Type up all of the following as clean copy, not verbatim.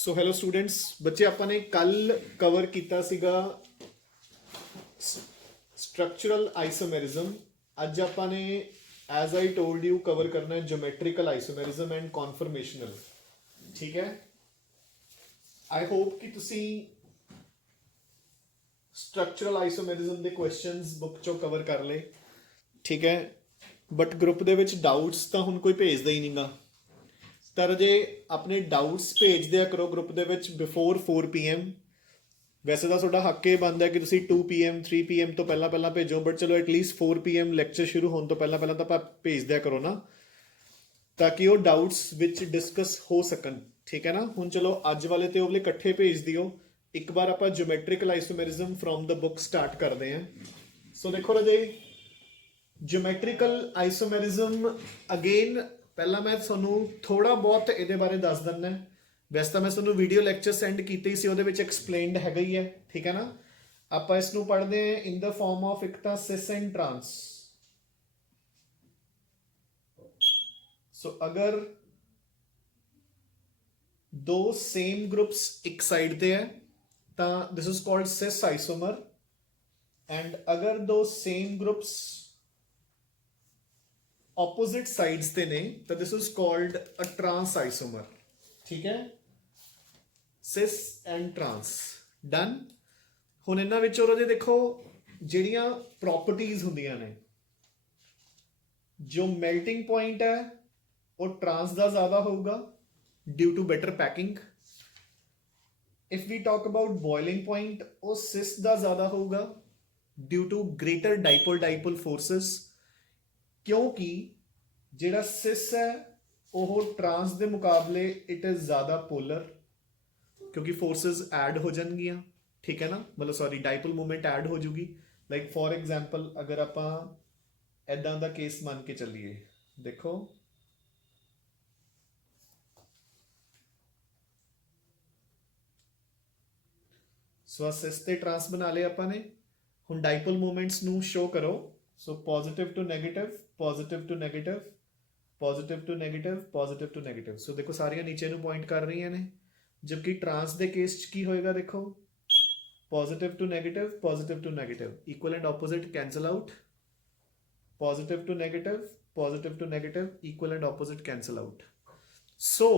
So hello students, ਬੱਚੇ ਆਪਾਂ ਨੇ ਕੱਲ ਕਵਰ ਕੀਤਾ ਸੀਗਾ ਸਟਰਕਚਰਲ ਆਈਸੋਮੈਰਿਜ਼ਮ। ਅੱਜ ਆਪਾਂ ਨੇ as I told you cover ਕਰਨਾ ਹੈ ਜਿਓਮੈਟ੍ਰੀਕਲ ਆਈਸੋਮੈਰਿਜ਼ਮ ਐਂਡ ਕਨਫਰਮੇਸ਼ਨਲ। ਠੀਕ ਹੈ, ਆਈ ਹੋਪ ਕਿ ਤੁਸੀਂ ਸਟਰਕਚਰਲ ਆਈਸੋਮੈਰਿਜ਼ਮ ਦੇ ਕੁਐਸਚਨਸ ਬੁੱਕ ਚੋਂ ਕਵਰ ਕਰ ਲਏ। ਠੀਕ ਹੈ, ਬਟ ਗਰੁੱਪ ਦੇ ਵਿੱਚ ਡਾਊਟਸ ਤਾਂ ਹੁਣ ਕੋਈ ਭੇਜਦਾ ਹੀ ਨਹੀਂਗਾ। ਤਾਂ ਜੇ ਆਪਣੇ ਡਾਊਟਸ ਭੇਜ ਦਿਆ ਕਰੋ ਗਰੁੱਪ ਦੇ ਵਿੱਚ ਬਿਫੋਰ 4 PM। ਵੈਸੇ ਤਾਂ ਤੁਹਾਡਾ ਹੱਕ ਇਹ ਬਣਦਾ ਕਿ ਤੁਸੀਂ 2 PM 3 PM ਤੋਂ ਪਹਿਲਾਂ ਪਹਿਲਾਂ ਭੇਜੋ, ਬਟ ਚਲੋ ਐਟਲੀਸਟ 4 PM ਲੈਕਚਰ ਸ਼ੁਰੂ ਹੋਣ ਤੋਂ ਪਹਿਲਾਂ ਪਹਿਲਾਂ ਤਾਂ ਭੇਜ ਦਿਆ ਕਰੋ ਨਾ, ਤਾਂ ਕਿ ਉਹ ਡਾਊਟਸ ਵਿੱਚ ਡਿਸਕਸ ਹੋ ਸਕਣ। ਠੀਕ ਹੈ ਨਾ। ਹੁਣ ਚਲੋ ਅੱਜ ਵਾਲੇ ਤੇ ਉਹ ਵਾਲੇ ਇਕੱਠੇ ਭੇਜ ਦਿਓ। ਇੱਕ ਵਾਰ ਆਪਾਂ geometrical isomerism from the book start ਕਰਦੇ ਹਾਂ। ਸੋ ਦੇਖੋ ਰਾਜੇ, ਜਿਓਮੈਟ੍ਰੀਕਲ ਆਈਸੋਮੈਰਿਜ਼ਮ ਅਗੇਨ ਪਹਿਲਾਂ ਮੈਂ ਤੁਹਾਨੂੰ ਥੋੜਾ ਬਹੁਤ ਇਹਦੇ ਬਾਰੇ ਦੱਸ ਦਿੰਦਾ। ਵੈਸੇ ਤਾਂ ਮੈਂ ਤੁਹਾਨੂੰ ਵੀਡੀਓ ਲੈਕਚਰ ਸੈਂਡ ਕੀਤੇ ਸੀ, ਉਹਦੇ ਵਿੱਚ ਐਕਸਪਲੇਨਡ ਹੈਗਾ ਹੀ ਹੈ। ਠੀਕ ਹੈ ਨਾ। ਆਪਾਂ ਇਸ ਨੂੰ ਪੜ੍ਹਦੇ ਹਾਂ ਇਨ ਦਾ ਫਾਰਮ ਆਫ ਇੱਕ ਤਾਂ ਸਿਸ ਐਂਡ ਟਰਾਂਸ। ਸੋ ਅਗਰ ਦੋ ਸੇਮ ਗਰੁੱਪਸ ਇੱਕ ਸਾਈਡ ਤੇ ਹੈ ਤਾਂ this is called cis isomer, and ਅਗਰ ਦੋ ਸੇਮ ਗਰੁੱਪਸ opposite sides ਤੇ ਨੇ ਤਾਂ this is called a trans isomer। ਠੀਕ ਹੈ, cis and trans done। ਹੁਣ ਇਹਨਾਂ ਵਿੱਚੋਂ ਰਾਜੇ ਦੇਖੋ ਜਿਹੜੀਆਂ ਪ੍ਰੋਪਰਟੀਜ਼ ਹੁੰਦੀਆਂ ਨੇ, ਜੋ ਮੈਲਟਿੰਗ ਪੁਆਇੰਟ ਹੈ ਉਹ ਟਰਾਂਸ ਦਾ ਜ਼ਿਆਦਾ ਹੋਊਗਾ due to better packing. If we talk about boiling point, ਉਹ ਸਿਸ ਦਾ ਜ਼ਿਆਦਾ ਹੋਊਗਾ due to greater dipole forces, ਕਿਉਂਕਿ ਜਿਹੜਾ ਸਿਸ ਹੈ ਉਹ ਟਰਾਂਸ ਦੇ ਮੁਕਾਬਲੇ ਇਟ ਇਜ਼ ਜ਼ਿਆਦਾ ਪੋਲਰ, ਕਿਉਂਕਿ ਫੋਰਸਿਸ ਐਡ ਹੋ ਜਾਣਗੀਆਂ। ਠੀਕ ਹੈ ਨਾ, ਮਤਲਬ ਸੌਰੀ ਡਾਈਪੋਲ ਮੂਵਮੈਂਟ ਐਡ ਹੋ ਜੂਗੀ। ਲਾਈਕ ਫੋਰ ਐਗਜ਼ਾਮਪਲ ਅਗਰ ਆਪਾਂ ਐਦਾਂ ਦਾ ਕੇਸ ਮੰਨ ਕੇ ਚੱਲੀਏ, ਦੇਖੋ ਸੋ ਸਿਸ ਤੇ ਟਰਾਂਸ ਬਣਾ ਲਏ ਆਪਾਂ ਨੇ। ਹੁਣ ਡਾਈਪੋਲ ਮੂਵਮੈਂਟਸ ਨੂੰ ਸ਼ੋ ਕਰੋ। So positive to negative, positive to negative, positive to negative, positive to negative. So ਦੇਖੋ ਸਾਰੀਆਂ ਨੀਚੇ ਨੂੰ ਪੁਆਇੰਟ ਕਰ ਰਹੀਆਂ ਨੇ, ਜਦਕਿ ਟਰਾਂਸ ਦੇ ਕੇਸ 'ਚ ਕੀ ਹੋਏਗਾ, ਦੇਖੋ positive to negative, positive to negative, equal and opposite cancel out, positive to negative, positive to negative, equal and opposite cancel out. So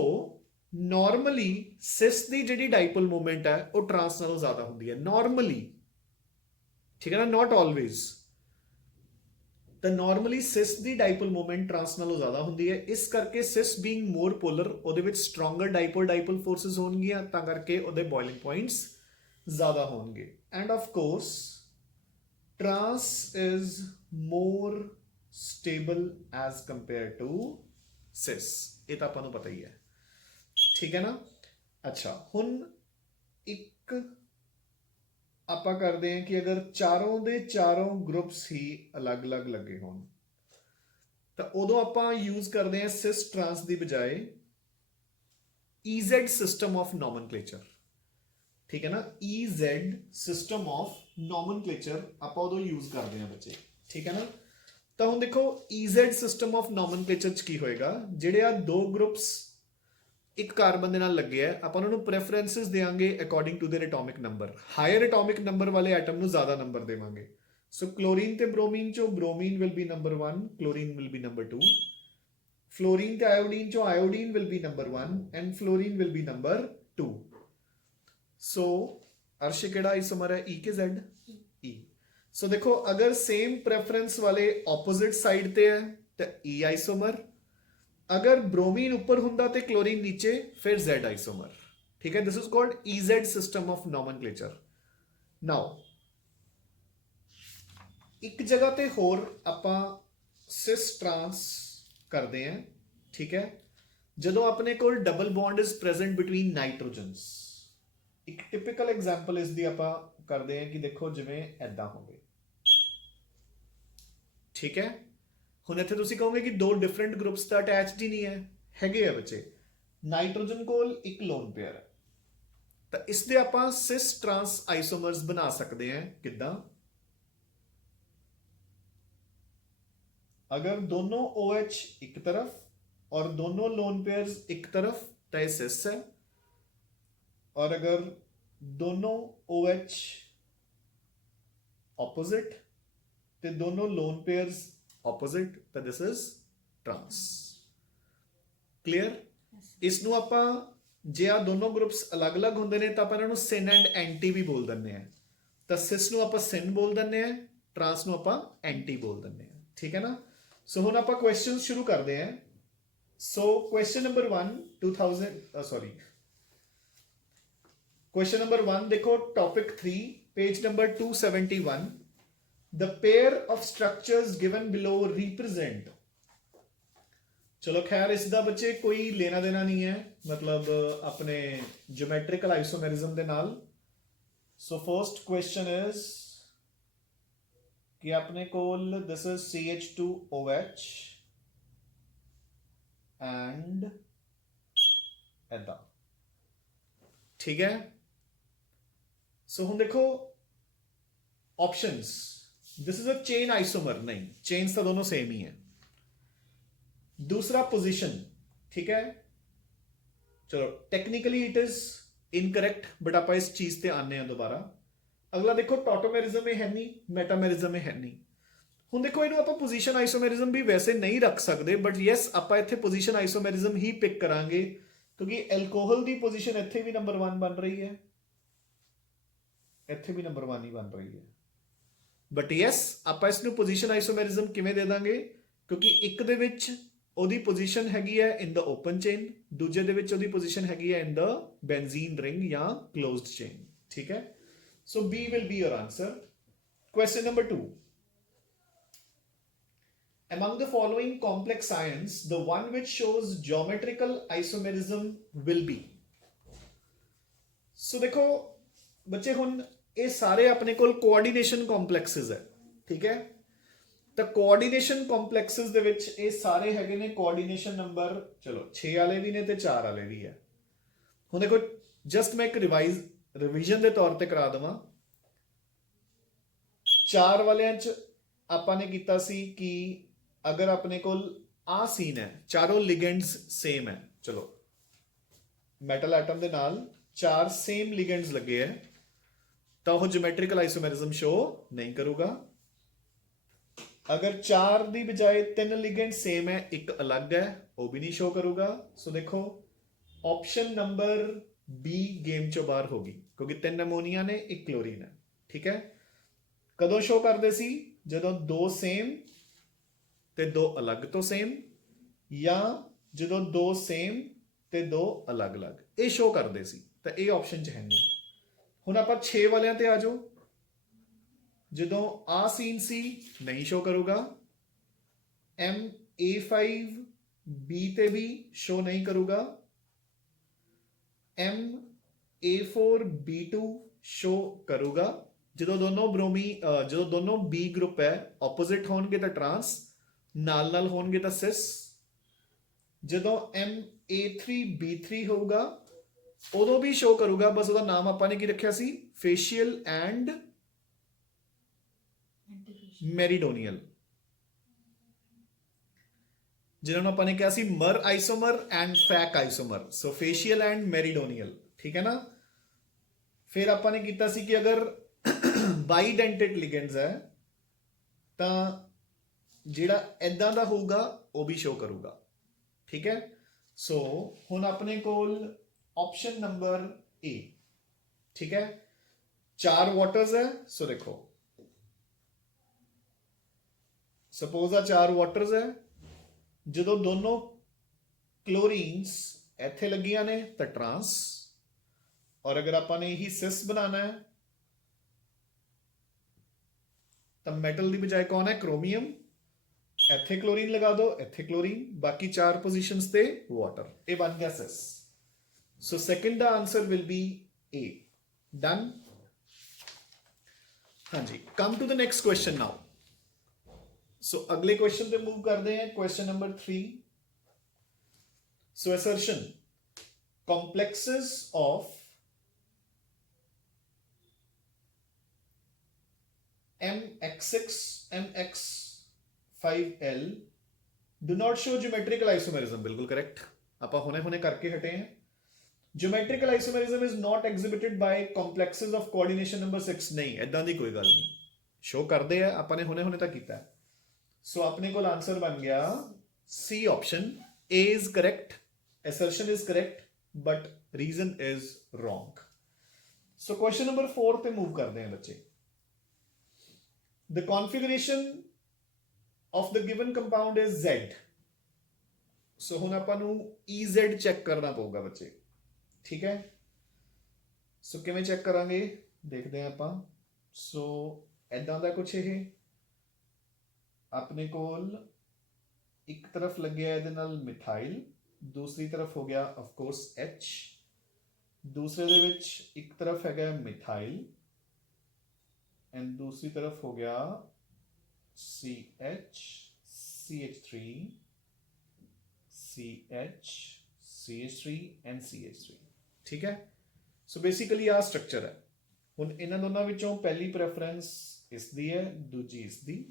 normally cis ਦੀ ਜਿਹੜੀ ਡਾਈਪੋਲ ਮੂਵਮੈਂਟ ਹੈ ਉਹ ਟਰਾਂਸ ਨਾਲੋਂ ਜ਼ਿਆਦਾ ਹੁੰਦੀ ਹੈ ਨਾਰਮਲੀ। ਠੀਕ ਹੈ ਨਾ, ਨਾਟ ਆਲਵੇਜ਼। ਤਾਂ ਨਾਰਮਲੀ ਸਿਸ ਦੀ ਡਾਈਪੋਲ ਮੂਵਮੈਂਟ ਟਰਾਂਸ ਨਾਲੋਂ ਜ਼ਿਆਦਾ ਹੁੰਦੀ ਹੈ। ਇਸ ਕਰਕੇ ਸਿਸ ਬੀਇੰਗ ਮੋਰ ਪੋਲਰ, ਉਹਦੇ ਵਿੱਚ ਸਟਰੋਂਗਰ ਡਾਈਪੋਲ ਫੋਰਸਿਸ ਹੋਣਗੀਆਂ, ਤਾਂ ਕਰਕੇ ਉਹਦੇ ਬੋਇਲਿੰਗ ਪੁਆਇੰਟਸ ਜ਼ਿਆਦਾ ਹੋਣਗੇ। And of course trans is more stable as compare to cis, ਇਹ ਤਾਂ ਆਪਾਂ ਨੂੰ ਪਤਾ ਹੀ ਹੈ। ਠੀਕ ਹੈ ਨਾ। ਅੱਛਾ, ਹੁਣ ਇੱਕ ਆਪਾਂ ਕਰਦੇ ਹਾਂ ਕਿ ਅਗਰ ਚਾਰੋਂ ਦੇ ਚਾਰੋਂ ਗਰੁੱਪਸ ਹੀ ਅਲੱਗ-ਅਲੱਗ ਲੱਗੇ ਹੋਣ ਤਾਂ ਉਦੋਂ ਆਪਾਂ ਯੂਜ਼ ਕਰਦੇ ਹਾਂ ਸਿਸ ਟਰਾਂਸ ਦੀ ਬਜਾਏ EZ ਸਿਸਟਮ ਆਫ ਨੋਮਨਕਲੇਚਰ। ਠੀਕ ਹੈ ਨਾ, EZ ਸਿਸਟਮ ਆਫ ਨੋਮਨਕਲੇਚਰ ਆਪਾਂ ਉਦੋਂ ਯੂਜ਼ ਕਰਦੇ ਹਾਂ ਬੱਚੇ। ਠੀਕ ਹੈ ਨਾ। ਤਾਂ ਹੁਣ ਦੇਖੋ EZ ਸਿਸਟਮ ਆਫ ਨੋਮਨਕਲੇਚਰ 'ਚ ਕੀ ਹੋਏਗਾ, ਜਿਹੜੇ ਆ ਦੋ ਗਰੁੱਪਸ ਇੱਕ ਕਾਰਬਨ ਦੇ ਨਾਲ ਲੱਗੇ ਆ, ਆਪਾਂ ਉਹਨਾਂ ਨੂੰ ਪ੍ਰੈਫਰੈਂਸਿਸ ਦੇਵਾਂਗੇ according to their atomic number. Higher atomic number ਵਾਲੇ ਐਟਮ ਨੂੰ ਜ਼ਿਆਦਾ ਨੰਬਰ ਦੇਵਾਂਗੇ। ਸੋ ਕਲੋਰੀਨ ਤੇ ਬ੍ਰੋਮੀਨ ਚੋਂ bromine will be number 1, chlorine will be number 2। Fluorine ਤੇ ਆਇਓਡੀਨ ਚੋਂ iodine will be number 1 and fluorine will be number 2। So ਅਰਸ਼ ਕਿਹੜਾ ਆਈਸੋਮਰ ਹੈ, E ਕੇ Z? E। ਸੋ ਦੇਖੋ ਅਗਰ ਸੇਮ ਪ੍ਰੈਫਰੈਂਸ ਵਾਲੇ ਆਪੋਜ਼ਿਟ ਸਾਈਡ ਤੇ ਹੈ ਤਾਂ E ਆਈਸੋਮਰ, अगर ब्रोमीन ऊपर हुंदा ते क्लोरीन नीचे, फिर Z आइसोमर। ठीक है, this is called EZ system of nomenclature. Now एक जगह ते होर आपां सिस ट्रांस करते हैं। ठीक है, जदों अपने कोल double bond is present between nitrogens. एक टिपिकल एग्जांपल इस दी आपां करते हैं कि देखो जिवें ऐदां होवे। ठीक है, ਹੁਣ ਇੱਥੇ ਤੁਸੀਂ ਕਹੋਗੇ ਕਿ ਦੋ ਡਿਫਰੈਂਟ ਗਰੁੱਪਸ ਤਾਂ ਅਟੈਚਡ ਹੀ ਨਹੀਂ ਹੈ, ਹੈਗੇ ਆ ਬੱਚੇ। ਨਾਈਟ੍ਰੋਜਨ ਕੋਲ ਇੱਕ ਲੋਨ ਪੇਅਰ ਹੈ, ਤਾਂ ਇਸ ਦੇ ਆਪਾਂ ਸਿਸ ਟਰਾਂਸ ਆਈਸੋਮਰਸ ਬਣਾ ਸਕਦੇ ਹਾਂ। ਕਿੱਦਾਂ? अगर दोनों OH एक तरफ और दोनों लोन पेयर्स एक तरफ तो ये सिस है, और अगर दोनों OH ऑपोजिट ਤੇ ਦੋਨੋਂ ਲੋਨ ਪੇਅਰਸ ਆਪੋਜ਼ਿਟ ਤਾਂ ਦਿਸ ਇਜ਼ ਟਰਾਂਸ ਕਲੀਅਰ ਇਸ ਨੂੰ ਆਪਾਂ ਜੇ ਆ ਦੋਨੋਂ ਗਰੁੱਪਸ ਅਲੱਗ-ਅਲੱਗ ਹੁੰਦੇ ਨੇ ਤਾਂ ਆਪਾਂ ਇਹਨਾਂ ਨੂੰ ਸਿਨ ਐਂਡ ਐਂਟੀ ਵੀ ਬੋਲ ਦਿੰਦੇ ਆ ਤਾਂ ਸਿਸ ਨੂੰ ਆਪਾਂ ਸਿਨ ਬੋਲ ਦਿੰਦੇ ਆ ਟਰਾਂਸ ਨੂੰ ਆਪਾਂ ਐਂਟੀ ਬੋਲ ਦਿੰਦੇ ਆ ਠੀਕ ਹੈ ਨਾ ਸੋ ਹੁਣ ਆਪਾਂ ਕੁਐਸਚਨ ਸ਼ੁਰੂ ਕਰਦੇ ਆ ਸੋ ਕੁਐਸਚਨ ਨੰਬਰ 1 ਕੁਐਸਚਨ ਨੰਬਰ 1 ਦੇਖੋ topic 3 page number 271 the pair of structures given below represent चलो खैर इसका बच्चे कोई लेना देना नहीं है मतलब अपने ज्योमेट्रिकल आइसोमेरिज्म दे नाल सो फर्स्ट क्वेश्चन इज कि अपने कोल दिस इज CH2OH एंड ऐदा ठीक है सो हुण देखो options this is a chain isomer नहीं चेन्स तो दोनों सेम ही है दूसरा पोजीशन ठीक है चलो technically it is incorrect but आप इस चीज से आने हैं दोबारा अगला देखो टॉटोमेरिज्म में है नहीं मेटामेरिज्म में है नहीं ਹੁਣ ਦੇਖੋ ਇਹਨੂੰ ਆਪਾਂ ਪੋਜੀਸ਼ਨ ਆਈਸੋਮੈਰਿਜ਼ਮ ਵੀ ਵੈਸੇ ਨਹੀਂ ਰੱਖ ਸਕਦੇ ਬਟ ਯੈਸ ਆਪਾਂ ਇੱਥੇ ਪੋਜੀਸ਼ਨ ਆਈਸੋਮੈਰਿਜ਼ਮ ਹੀ ਪਿਕ ਕਰਾਂਗੇ ਕਿਉਂਕਿ ਐਲਕੋਹਲ ਦੀ ਪੋਜੀਸ਼ਨ ਇੱਥੇ ਵੀ ਨੰਬਰ 1 ਬਣ ਰਹੀ ਹੈ ਇੱਥੇ ਵੀ ਨੰਬਰ 1 ਹੀ ਬਣ ਰਹੀ ਹੈ ਬਟ ਯੈਸ ਆਪਾਂ ਇਸ ਨੂੰ ਪੋਜੀਸ਼ਨ ਆਈਸੋਮੈਰਿਜ਼ਮ ਕਿਵੇਂ ਦੇ ਦਾਂਗੇ ਕਿਉਂਕਿ ਇੱਕ ਦੇ ਵਿੱਚ ਉਹਦੀ ਪੋਜੀਸ਼ਨ ਹੈਗੀ ਹੈ ਇਨ ਦਾ ਓਪਨ ਚੇਨ ਦੂਜੇ ਦੇ ਵਿੱਚ ਉਹਦੀ ਪੋਜੀਸ਼ਨ ਹੈਗੀ ਹੈ ਇਨ ਦਾ ਬੈਂਜ਼ੀਨ ਰਿੰਗ ਜਾਂ ਕਲੋਜ਼ਡ ਚੇਨ ਠੀਕ ਹੈ ਸੋ B will be your answer question number 2 among the following complex ions the one which shows geometrical isomerism will be so देखो बच्चे हुन ਇਹ ਸਾਰੇ ਆਪਣੇ ਕੋਲ ਕੋਆਰਡੀਨੇਸ਼ਨ ਕੰਪਲੈਕਸਸ ਹੈ ਠੀਕ ਹੈ ਤਾਂ ਕੋਆਰਡੀਨੇਸ਼ਨ ਕੰਪਲੈਕਸਸ ਦੇ ਵਿੱਚ ਇਹ ਸਾਰੇ ਹੈਗੇ ਨੇ ਕੋਆਰਡੀਨੇਸ਼ਨ ਨੰਬਰ ਚਲੋ 6 ਵਾਲੇ ਵੀ ਨੇ ਤੇ 4 ਵਾਲੇ ਵੀ ਹੈ ਹੁਣ ਦੇਖੋ ਜਸਟ ਮੈਂ ਇੱਕ ਰਿਵੀਜ਼ਨ ਦੇ ਤੌਰ ਤੇ ਕਰਾ ਦਵਾਂ 4 ਵਾਲਿਆਂ ਚ ਆਪਾਂ ਨੇ ਕੀਤਾ ਸੀ ਕਿ ਅਗਰ ਆਪਣੇ ਕੋਲ ਆ ਸੀਨ ਹੈ ਚਾਰੋਂ ਲਿਗੈਂਡਸ ਸੇਮ ਹੈ ਚਲੋ ਮੈਟਲ ਐਟਮ ਦੇ ਨਾਲ 4 ਸੇਮ ਲਿਗੈਂਡਸ ਲੱਗੇ ਹੈ ਤਾਂ ਉਹ ਜਿਓਮੈਟ੍ਰਿਕਲ ਆਈਸੋਮੈਰਿਜ਼ਮ ਸ਼ੋ ਨਹੀਂ ਕਰੂਗਾ ਅਗਰ 4 ਦੀ ਬਜਾਏ 3 ਲਿਗੈਂਡ ਸੇਮ ਹੈ ਇੱਕ ਅਲੱਗ ਹੈ ਉਹ ਵੀ ਨਹੀਂ ਸ਼ੋ ਕਰੂਗਾ ਸੋ ਦੇਖੋ ਆਪਸ਼ਨ ਨੰਬਰ B ਗੇਮ ਚੋਂ ਬਾਹਰ ਹੋਗੀ ਕਿਉਂਕਿ 3 ਅਮੋਨੀਆ ਨੇ ਇੱਕ ਕਲੋਰੀਨ ਹੈ ਠੀਕ ਹੈ ਕਦੋਂ ਸ਼ੋ ਕਰਦੇ ਸੀ ਜਦੋਂ 2 ਸੇਮ ਤੇ 2 ਅਲੱਗ ਤੋਂ ਸੇਮ ਜਾਂ ਜਦੋਂ 2 ਸੇਮ ਤੇ 2 ਅਲੱਗ-ਅਲੱਗ ਇਹ ਸ਼ੋ ਕਰਦੇ ਸੀ ਤਾਂ ਇਹ ਆਪਸ਼ਨ 'ਚ ਹੈ ਨਹੀਂ ਹੁਣ ਆਪਾਂ 6 ਵਾਲਿਆਂ ਤੇ ਆ ਜਾਓ ਜਦੋਂ ਆ ਸੀਨ ਸੀ ਨਹੀਂ ਸ਼ੋ ਕਰੂਗਾ MA5B ਤੇ ਵੀ ਸ਼ੋ ਨਹੀਂ ਕਰੂਗਾ MA4B2 ਸ਼ੋ ਕਰੂਗਾ ਜਦੋਂ ਦੋਨੋਂ ਜਦੋਂ ਦੋਨੋਂ B ਗਰੁੱਪ ਹੈ ਆਪੋਜ਼ਿਟ ਹੋਣਗੇ ਤਾਂ ਟਰਾਂਸ ਨਾਲ ਹੋਣਗੇ ਤਾਂ ਸਿਸ ਜਦੋਂ MA3B3 ਹੋਊਗਾ ਉਦੋਂ ਵੀ ਸ਼ੋ ਕਰੂਗਾ ਬਸ ਉਹਦਾ ਨਾਮ ਆਪਾਂ ਨੇ ਕੀ ਰੱਖਿਆ ਸੀ ਫੇਸ਼ੀਅਲ ਐਂਡ ਮੈਰੀਡੋਨੀਅਲ ਜਿਹਨਾਂ ਨੂੰ ਆਪਾਂ ਨੇ ਕਿਹਾ ਸੀ ਮਰ ਆਈਸੋਮਰ ਐਂਡ ਫੈਕ ਆਈਸੋਮਰ ਸੋ ਫੇਸ਼ੀਅਲ ਐਂਡ ਮੈਰੀਡੋਨੀਅਲ ਠੀਕ ਹੈ ਨਾ ਫਿਰ ਆਪਾਂ ਨੇ ਕੀਤਾ ਸੀ ਕਿ ਅਗਰ ਬਾਈਡੈਂਟਡ ਲਿਗੈਂਡਸ ਹੈ ਤਾਂ ਜਿਹੜਾ ਇਦਾਂ ਦਾ ਹੋਊਗਾ ਉਹ ਵੀ ਸ਼ੋ ਕਰੂਗਾ ਠੀਕ ਹੈ ਸੋ ਹੁਣ ਆਪਣੇ ਕੋਲ ऑप्शन नंबर A ठीक है 4 वाटर्स है सो देखो सपोज आ 4 वाटर्स है जो दोनों क्लोरीन्स इत्थे लगियां ने तो ट्रांस और अगर आपने यही सिस बनाना है तो मेटल की बजाय कौन है क्रोमियम इत्थे क्लोरीन लगा दो इत्थे क्लोरीन बाकी 4 पोजीशंस ते वाटर ये बन गया सिस So second the answer will be A. Done? हाँ जी. Come to the next question now. So अगले question पे move करते हैं. Question number 3. So assertion. Complexes of MX6, MX5L do not show geometrical isomerism. बिल्कुल correct. आप होने करके हटे हैं. Geometrical isomerism is not exhibited by complexes of coordination number 6 नहीं ਇਦਾਂ ਦੀ ਕੋਈ ਗੱਲ ਨਹੀਂ ਸ਼ੋ ਕਰਦੇ ਆ ਆਪਾਂ ਨੇ ਹੁਣੇ ਤਾਂ ਕੀਤਾ ਸੋ ਆਪਣੇ ਕੋਲ ਆਨਸਰ ਬਣ ਗਿਆ ਸੀ option A is correct assertion is correct but reason is wrong so question number 4 ਤੇ ਮੂਵ ਕਰਦੇ ਹਾਂ ਬੱਚੇ the configuration of the given compound is Z so ਹੁਣ ਆਪਾਂ ਨੂੰ EZ ਚੈੱਕ ਕਰਨਾ ਪਊਗਾ ਬੱਚੇ ਠੀਕ ਹੈ ਸੋ ਕਿਵੇਂ ਚੈੱਕ ਕਰਾਂਗੇ ਦੇਖਦੇ ਹਾਂ ਆਪਾਂ ਸੋ ਐਦਾਂ ਦਾ ਕੁਝ ਇਹ ਆਪਣੇ ਕੋਲ ਇੱਕ ਤਰਫ ਲੱਗਿਆ ਇਹਦੇ ਨਾਲ ਮਿਥਾਈਲ ਦੂਸਰੀ ਤਰਫ ਹੋ ਗਿਆ ਆਫ ਕੋਰਸ H ਦੂਸਰੇ ਦੇ ਵਿੱਚ ਇੱਕ ਤਰਫ ਹੈਗਾ ਮਿਥਾਈਲ ਐਂਡ ਦੂਸਰੀ ਤਰਫ ਹੋ ਗਿਆ CH CH3 CH CH3 and CH3 ਠੀਕ ਹੈ ਸੋ ਬੇਸਿਕਲੀ ਆ ਸਟਰਕਚਰ ਹੈ ਹੁਣ ਇਹਨਾਂ ਦੋਨਾਂ ਵਿੱਚੋਂ ਪਹਿਲੀ ਪ੍ਰੈਫਰੈਂਸ ਇਸ ਦੀ ਹੈ ਦੂਜੀ ਇਸ ਦੀ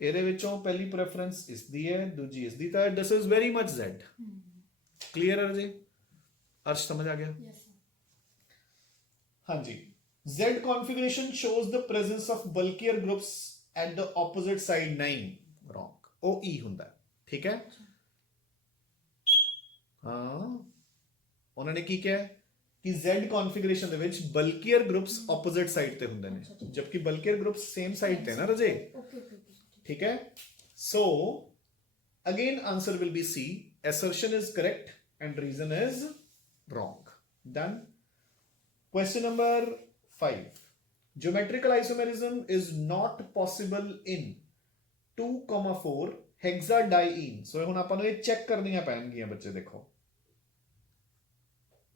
ਇਹਦੇ ਵਿੱਚੋਂ ਪਹਿਲੀ ਪ੍ਰੈਫਰੈਂਸ ਇਸ ਦੀ ਹੈ ਦੂਜੀ ਇਸ ਦੀ ਤਾਂ this is very much Z clear ਹੈ ਜੀ ਅਰਸ਼ ਸਮਝ ਆ ਗਿਆ ਹਾਂਜੀ Z configuration shows the presence of bulkier groups at the opposite side नहीं wrong ਉਹ E ਹੁੰਦਾ ਠੀਕ ਹੈ ਹਾਂ ਉਹਨਾਂ ਨੇ ਕੀ ਕਿਹਾ ਕਿ Z configuration ਦੇ ਵਿੱਚ bulkier groups opposite side ਤੇ ਹੁੰਦੇ ਨੇ ਜਦਕਿ bulkier groups same side ਤੇ ਨਾ ਰਜੇ ਠੀਕ ਹੈ so again answer will be C assertion is correct and reason is wrong done question number 5 geometrical isomerism is not possible in 2,4 hexadiene so ਹੁਣ ਆਪਾਂ ਨੂੰ ਇਹ ਚੈੱਕ ਕਰਨੀਆਂ ਪੈਣਗੀਆਂ ਬੱਚੇ ਦੇਖੋ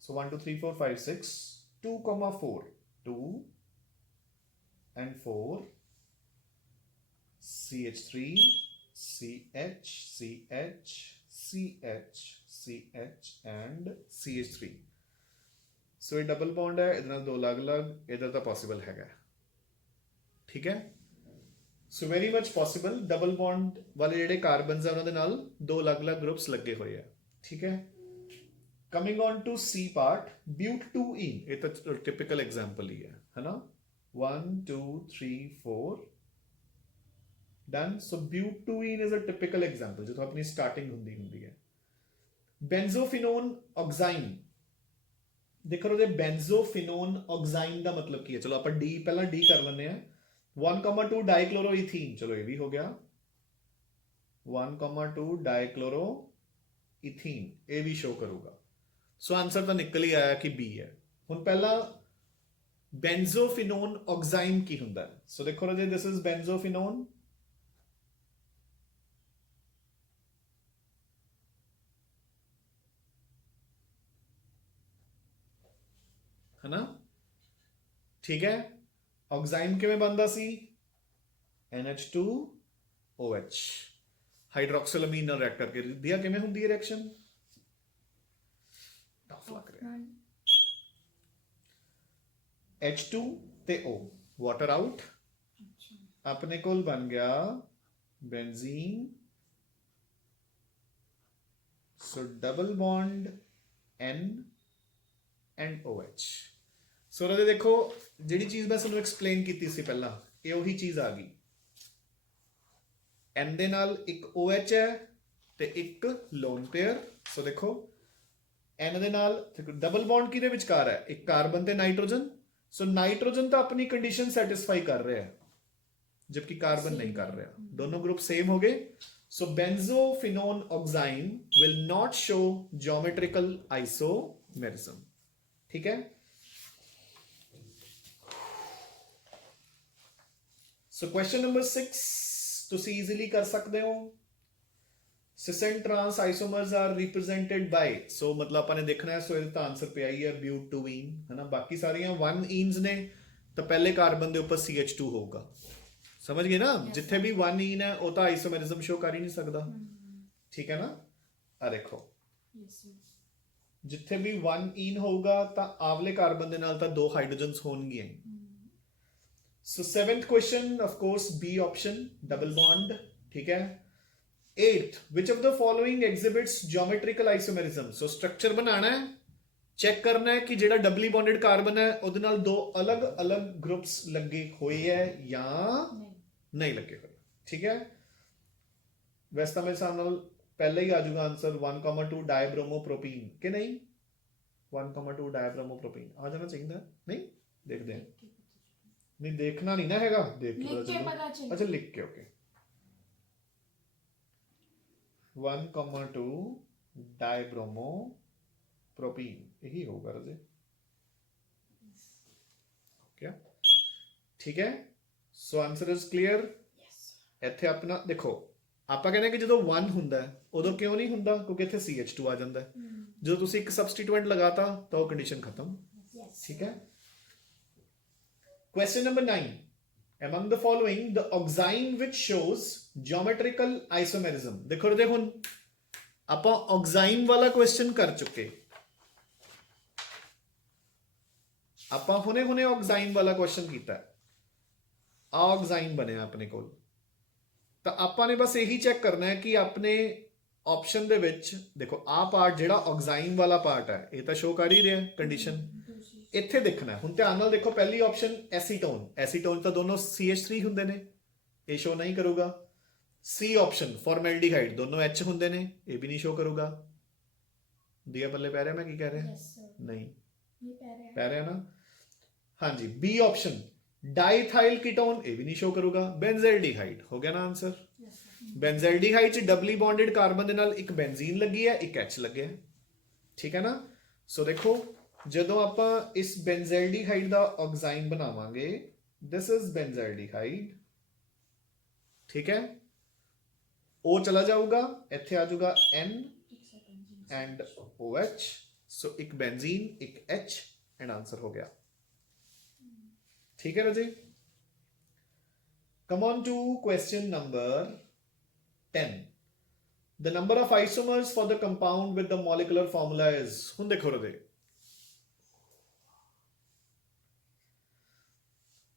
so 1 2 3 4 5 6 2,4 2 and 4 CH3 CH CH CH CH and CH3 ਸੋ ਇਹ double bond ਹੈ ਇਹਦੇ ਨਾਲ ਦੋ ਅਲੱਗ-ਅਲੱਗ ਇਧਰ ਤਾਂ ਪੋਸੀਬਲ ਹੈਗਾ ਠੀਕ ਹੈ so very much possible double bond ਵਾਲੇ ਜਿਹੜੇ ਕਾਰਬਨਸ ਆ ਉਹਨਾਂ ਦੇ ਨਾਲ ਦੋ ਅਲੱਗ-ਅਲੱਗ ਗਰੁੱਪਸ ਲੱਗੇ ਹੋਏ ਆ ਠੀਕ ਹੈ coming on to C part but 2ene ਇਹ ਤਾਂ ਟਿਪੀਕਲ ਐਗਜ਼ਾਮਪਲ ਹੀ ਹੈ ਹਨਾ 1 2 3 4 done so but 2ene is a typical example ਜਿੱਥੋਂ ਆਪਣੀ ਸਟਾਰਟਿੰਗ ਹੁੰਦੀ ਹੈ ਬੈਂਜ਼ੋਫਿਨੋਨ ਆਕਸਾਈਨ ਦੇਖੋ ਉਹਦੇ ਬੈਂਜ਼ੋਫਿਨੋਨ ਆਕਸਾਈਨ ਦਾ ਮਤਲਬ ਕੀ ਹੈ ਚਲੋ ਆਪਾਂ ਡੀ ਪਹਿਲਾਂ ਡੀ ਕਰ ਲੈਂਦੇ ਆ 1,2 ਡਾਈਕਲੋਰੋਈਥੀਨ ਚਲੋ ਇਹ ਵੀ ਹੋ ਗਿਆ 1,2 ਡਾਈਕਲੋਰੋਈਥੀਨ ਇਹ ਵੀ ਸ਼ੋ ਕਰੂਗਾ ਸੋ ਆਨਸਰ ਤਾਂ ਨਿਕਲ ਹੀ ਆਇਆ ਕਿ ਬੀ ਹੈ ਹੁਣ ਪਹਿਲਾਂ ਬੈਂਜ਼ੋਫਿਨੋਨ ਆਕਸਾਈਨ ਕੀ ਹੁੰਦਾ ਹੈ ਸੋ ਦੇਖੋ ਰਾਜੇ ਦਿਸ ਇਜ਼ ਬੈਂਜ਼ੋਫਿਨੋਨ है ना ठीक है ऑक्साइन किवें बनदा सी NH2OH हाइड्रोक्सिलअमीन नाल रिएक्ट करके दिया किवें हुंदी है रिएक्शन टफ लग रहा है H2 ते O वाटर आउट अपने कोल बन गया benzene so double bond N and OH ਸੋ ਰਾਜੇ ਦੇਖੋ ਜਿਹੜੀ ਚੀਜ਼ ਮੈਂ ਤੁਹਾਨੂੰ ਐਕਸਪਲੇਨ ਕੀਤੀ ਸੀ ਪਹਿਲਾਂ ਇਹ ਉਹੀ ਚੀਜ਼ ਆ ਗਈ N ਦੇ ਨਾਲ ਇੱਕ OH ਹੈ ਤੇ ਇੱਕ ਲੋਨ ਪੇਅਰ ਸੋ ਦੇਖੋ N ਦੇ ਨਾਲ ਡਬਲ ਬੌਂਡ ਕਿਹਦੇ ਵਿਚਕਾਰ ਹੈ ਇੱਕ ਕਾਰਬਨ ਤੇ ਨਾਈਟ੍ਰੋਜਨ ਸੋ ਨਾਈਟ੍ਰੋਜਨ ਤਾਂ ਆਪਣੀ ਕੰਡੀਸ਼ਨ ਸੈਟੀਸਫਾਈ ਕਰ ਰਿਹਾ ਹੈ ਜਦਕਿ ਕਾਰਬਨ ਨਹੀਂ ਕਰ ਰਿਹਾ ਦੋਨੋਂ ਗਰੁੱਪ ਸੇਮ ਹੋ ਗਏ ਸੋ ਬੈਂਜ਼ੋਫਿਨੋਨ ਆਕਸਾਈਨ will not show geometrical isomerism ठीक है सो क्वेश्चन नंबर 6 तुसी इजीली कर सकते हो cis and trans isomers are represented by so मतलब अपन ने देखना है सो इसका आंसर पे आई है ब्यूट-2ene है ना बाकी सारियां 1enes ने तो पहले कार्बन के ऊपर CH2 होगा समझ गए ना जिथे भी 1ene है वो तो आइसोमेरिज्म शो कर ही नहीं सकता ठीक है ना आ देखो ਜਿੱਥੇ ਵੀ 1ene ਹੋਊਗਾ ਤਾਂ ਆਵਲੇ ਕਾਰਬਨ ਦੇ ਨਾਲ ਤਾਂ ਦੋ ਹਾਈਡਰੋਜਨਸ ਹੋਣਗੀਆਂ ਸੋ 7th question of course B option double bond ਠੀਕ ਹੈ 8th which of the following exhibits geometrical isomerism so structure बनाना है ਚੈੱਕ ਕਰਨਾ ਹੈ ਕਿ ਜਿਹੜਾ ਡਬਲੀ ਬੌਂਡਡ ਕਾਰਬਨ ਹੈ ਉਹਦੇ ਨਾਲ ਦੋ ਅਲੱਗ-ਅਲੱਗ ਗਰੁੱਪਸ ਲੱਗੇ ਹੋਏ ਹੈ ਜਾਂ ਨਹੀਂ ਲੱਗੇ ਹੋਏ। ਠੀਕ ਹੈ, ਵੈਸੇ ਤਾਂ ਮੇਰੇ ਹਿਸਾਬ ਨਾਲ ਪਹਿਲਾਂ ਹੀ ਆ ਜਾਊਗਾ ਆਨਸਰ 1,2 ਡਾਇਬ੍ਰੋਮੋਪ੍ਰੋਪੀਨ ਕਿ ਨਹੀਂ। 1,2 ਡਾਇਬ੍ਰੋਮੋਪ੍ਰੋਪੀਨ ਆ ਜਾਣਾ ਚਾਹੀਦਾ। ਨਹੀਂ ਦੇਖਦੇ ਹਾਂ, ਨਹੀਂ ਦੇਖਣਾ ਨਹੀਂ ਨਾ ਹੈਗਾ, ਦੇਖ ਕੇ ਪਤਾ ਚੱਲੂ। ਅੱਛਾ ਲਿਖ ਕੇ, ਓਕੇ 1,2 ਡਾਇਬ੍ਰੋਮੋਪ੍ਰੋਪੀਨ ਇਹੀ ਹੋਊਗਾ ਰਾਜੇ। ਓਕੇ ਠੀਕ ਹੈ, ਸੋ ਆਨਸਰ ਇਜ਼ ਕਲੀਅਰ। ਇੱਥੇ ਆਪਣਾ ਦੇਖੋ, ਆਪਾਂ ਕਹਿੰਦੇ ਕਿ ਜਦੋਂ 1 ਹੁੰਦਾ ਉਦੋਂ ਕਿਉਂ ਨਹੀਂ ਹੁੰਦਾ, ਕਿਉਂਕਿ ਇੱਥੇ CH2 ਆ ਜਾਂਦਾ। ਜਦੋਂ ਤੁਸੀਂ ਇੱਕ ਸਬਸਟੀਟੂਐਂਟ ਲਗਾਤਾ ਤਾਂ ਉਹ ਕੰਡੀਸ਼ਨ ਖਤਮ। ਠੀਕ ਹੈ, question number 9, among the following the oxime which shows geometrical isomerism। ਦੇਖੋ ਰਦੇ ਹੁਣ ਆਪਾਂ oxime ਵਾਲਾ ਕੁਐਸਚਨ ਕਰ ਚੁੱਕੇ, ਆਪਾਂ ਹੁਣੇ oxime ਵਾਲਾ ਕੁਐਸਚਨ ਕੀਤਾ। ਆ oxime ਬਣਿਆ ਆਪਣੇ ਕੋਲ, ਤਾਂ ਆਪਾਂ ਨੇ ਬਸ ਇਹੀ ਚੈੱਕ ਕਰਨਾ ਹੈ ਕਿ ਆਪਣੇ ਆਪਸ਼ਨ ਦੇ ਵਿੱਚ ਦੇਖੋ ਆਹ ਪਾਰਟ ਜਿਹੜਾ oxime ਵਾਲਾ ਪਾਰਟ ਹੈ ਇਹ ਤਾਂ ਸ਼ੋ ਕਰ ਹੀ ਰਿਹਾ ਕੰਡੀਸ਼ਨ। ਇੱਥੇ ਦੇਖਣਾ ਹੁਣ ਧਿਆਨ ਨਾਲ ਦੇਖੋ, ਪਹਿਲੀ ਆਪਸ਼ਨ ਐਸੀਟੋਨ, ਐਸੀਟੋਨ ਤਾਂ ਦੋਨੋਂ CH3 ਹੁੰਦੇ ਨੇ, ਇਹ ਸ਼ੋ ਨਹੀਂ ਕਰੂਗਾ। C ਆਪਸ਼ਨ ਫਾਰਮੈਲਡੀਹਾਈਡ, ਦੋਨੋਂ H ਹੁੰਦੇ ਨੇ, ਇਹ ਵੀ ਨਹੀਂ ਸ਼ੋ ਕਰੂਗਾ। ਦੀਆ ਬੱਲੇ ਪੈ ਰਿਹਾ ਮੈਂ ਕੀ ਕਹਿ ਰਿਹਾ? ਨਹੀਂ ਪੈ ਰਿਹਾ ਨਾ, ਹਾਂਜੀ। B ਆਪਸ਼ਨ ਡਾਈਥਾਈਲ ਕੀਟੋਨ, ਇਹ ਵੀ ਨਹੀਂ ਸ਼ੋ ਕਰੂਗਾ। ਬੈਂਜ਼ਲਡੀਹਾਈਡ ਹੋ ਗਿਆ ਨਾ ਆਨਸਰ। ਬੈਂਜ਼ਲਡੀਹਾਈਡ ਚ ਡਬਲੀ ਬੌਂਡਡ ਕਾਰਬਨ ਦੇ ਨਾਲ ਇੱਕ ਬੈਂਜ਼ੀਨ ਲੱਗੀ ਹੈ, ਇੱਕ H ਲੱਗਿਆ। ਠੀਕ ਹੈ ਨਾ, ਸੋ ਦੇਖੋ ਜਦੋਂ ਆਪਾਂ ਇਸ ਬੈਂਜ਼ਲਡੀਹਾਈਡ ਦਾ ਆਕਸਾਈਨ ਬਣਾਵਾਂਗੇ, ਦਿਸ ਇਜ਼ ਬੈਂਜ਼ਲਡੀਹਾਈਡ। ਠੀਕ ਹੈ, ਉਹ ਚਲਾ ਜਾਊਗਾ, ਇੱਥੇ ਆ ਜਾਊਗਾ N ਐਂਡ OH, ਸੋ ਇੱਕ ਬੈਂਜ਼ੀਨ ਇੱਕ H ਐਂਡ ਆਨਸਰ ਹੋ ਗਿਆ। ठीक है राजे, come on to question number 10, the number of isomers for the compound with the molecular formula is। ਹੁਣ ਦੇਖੋ ਰਾਜੇ,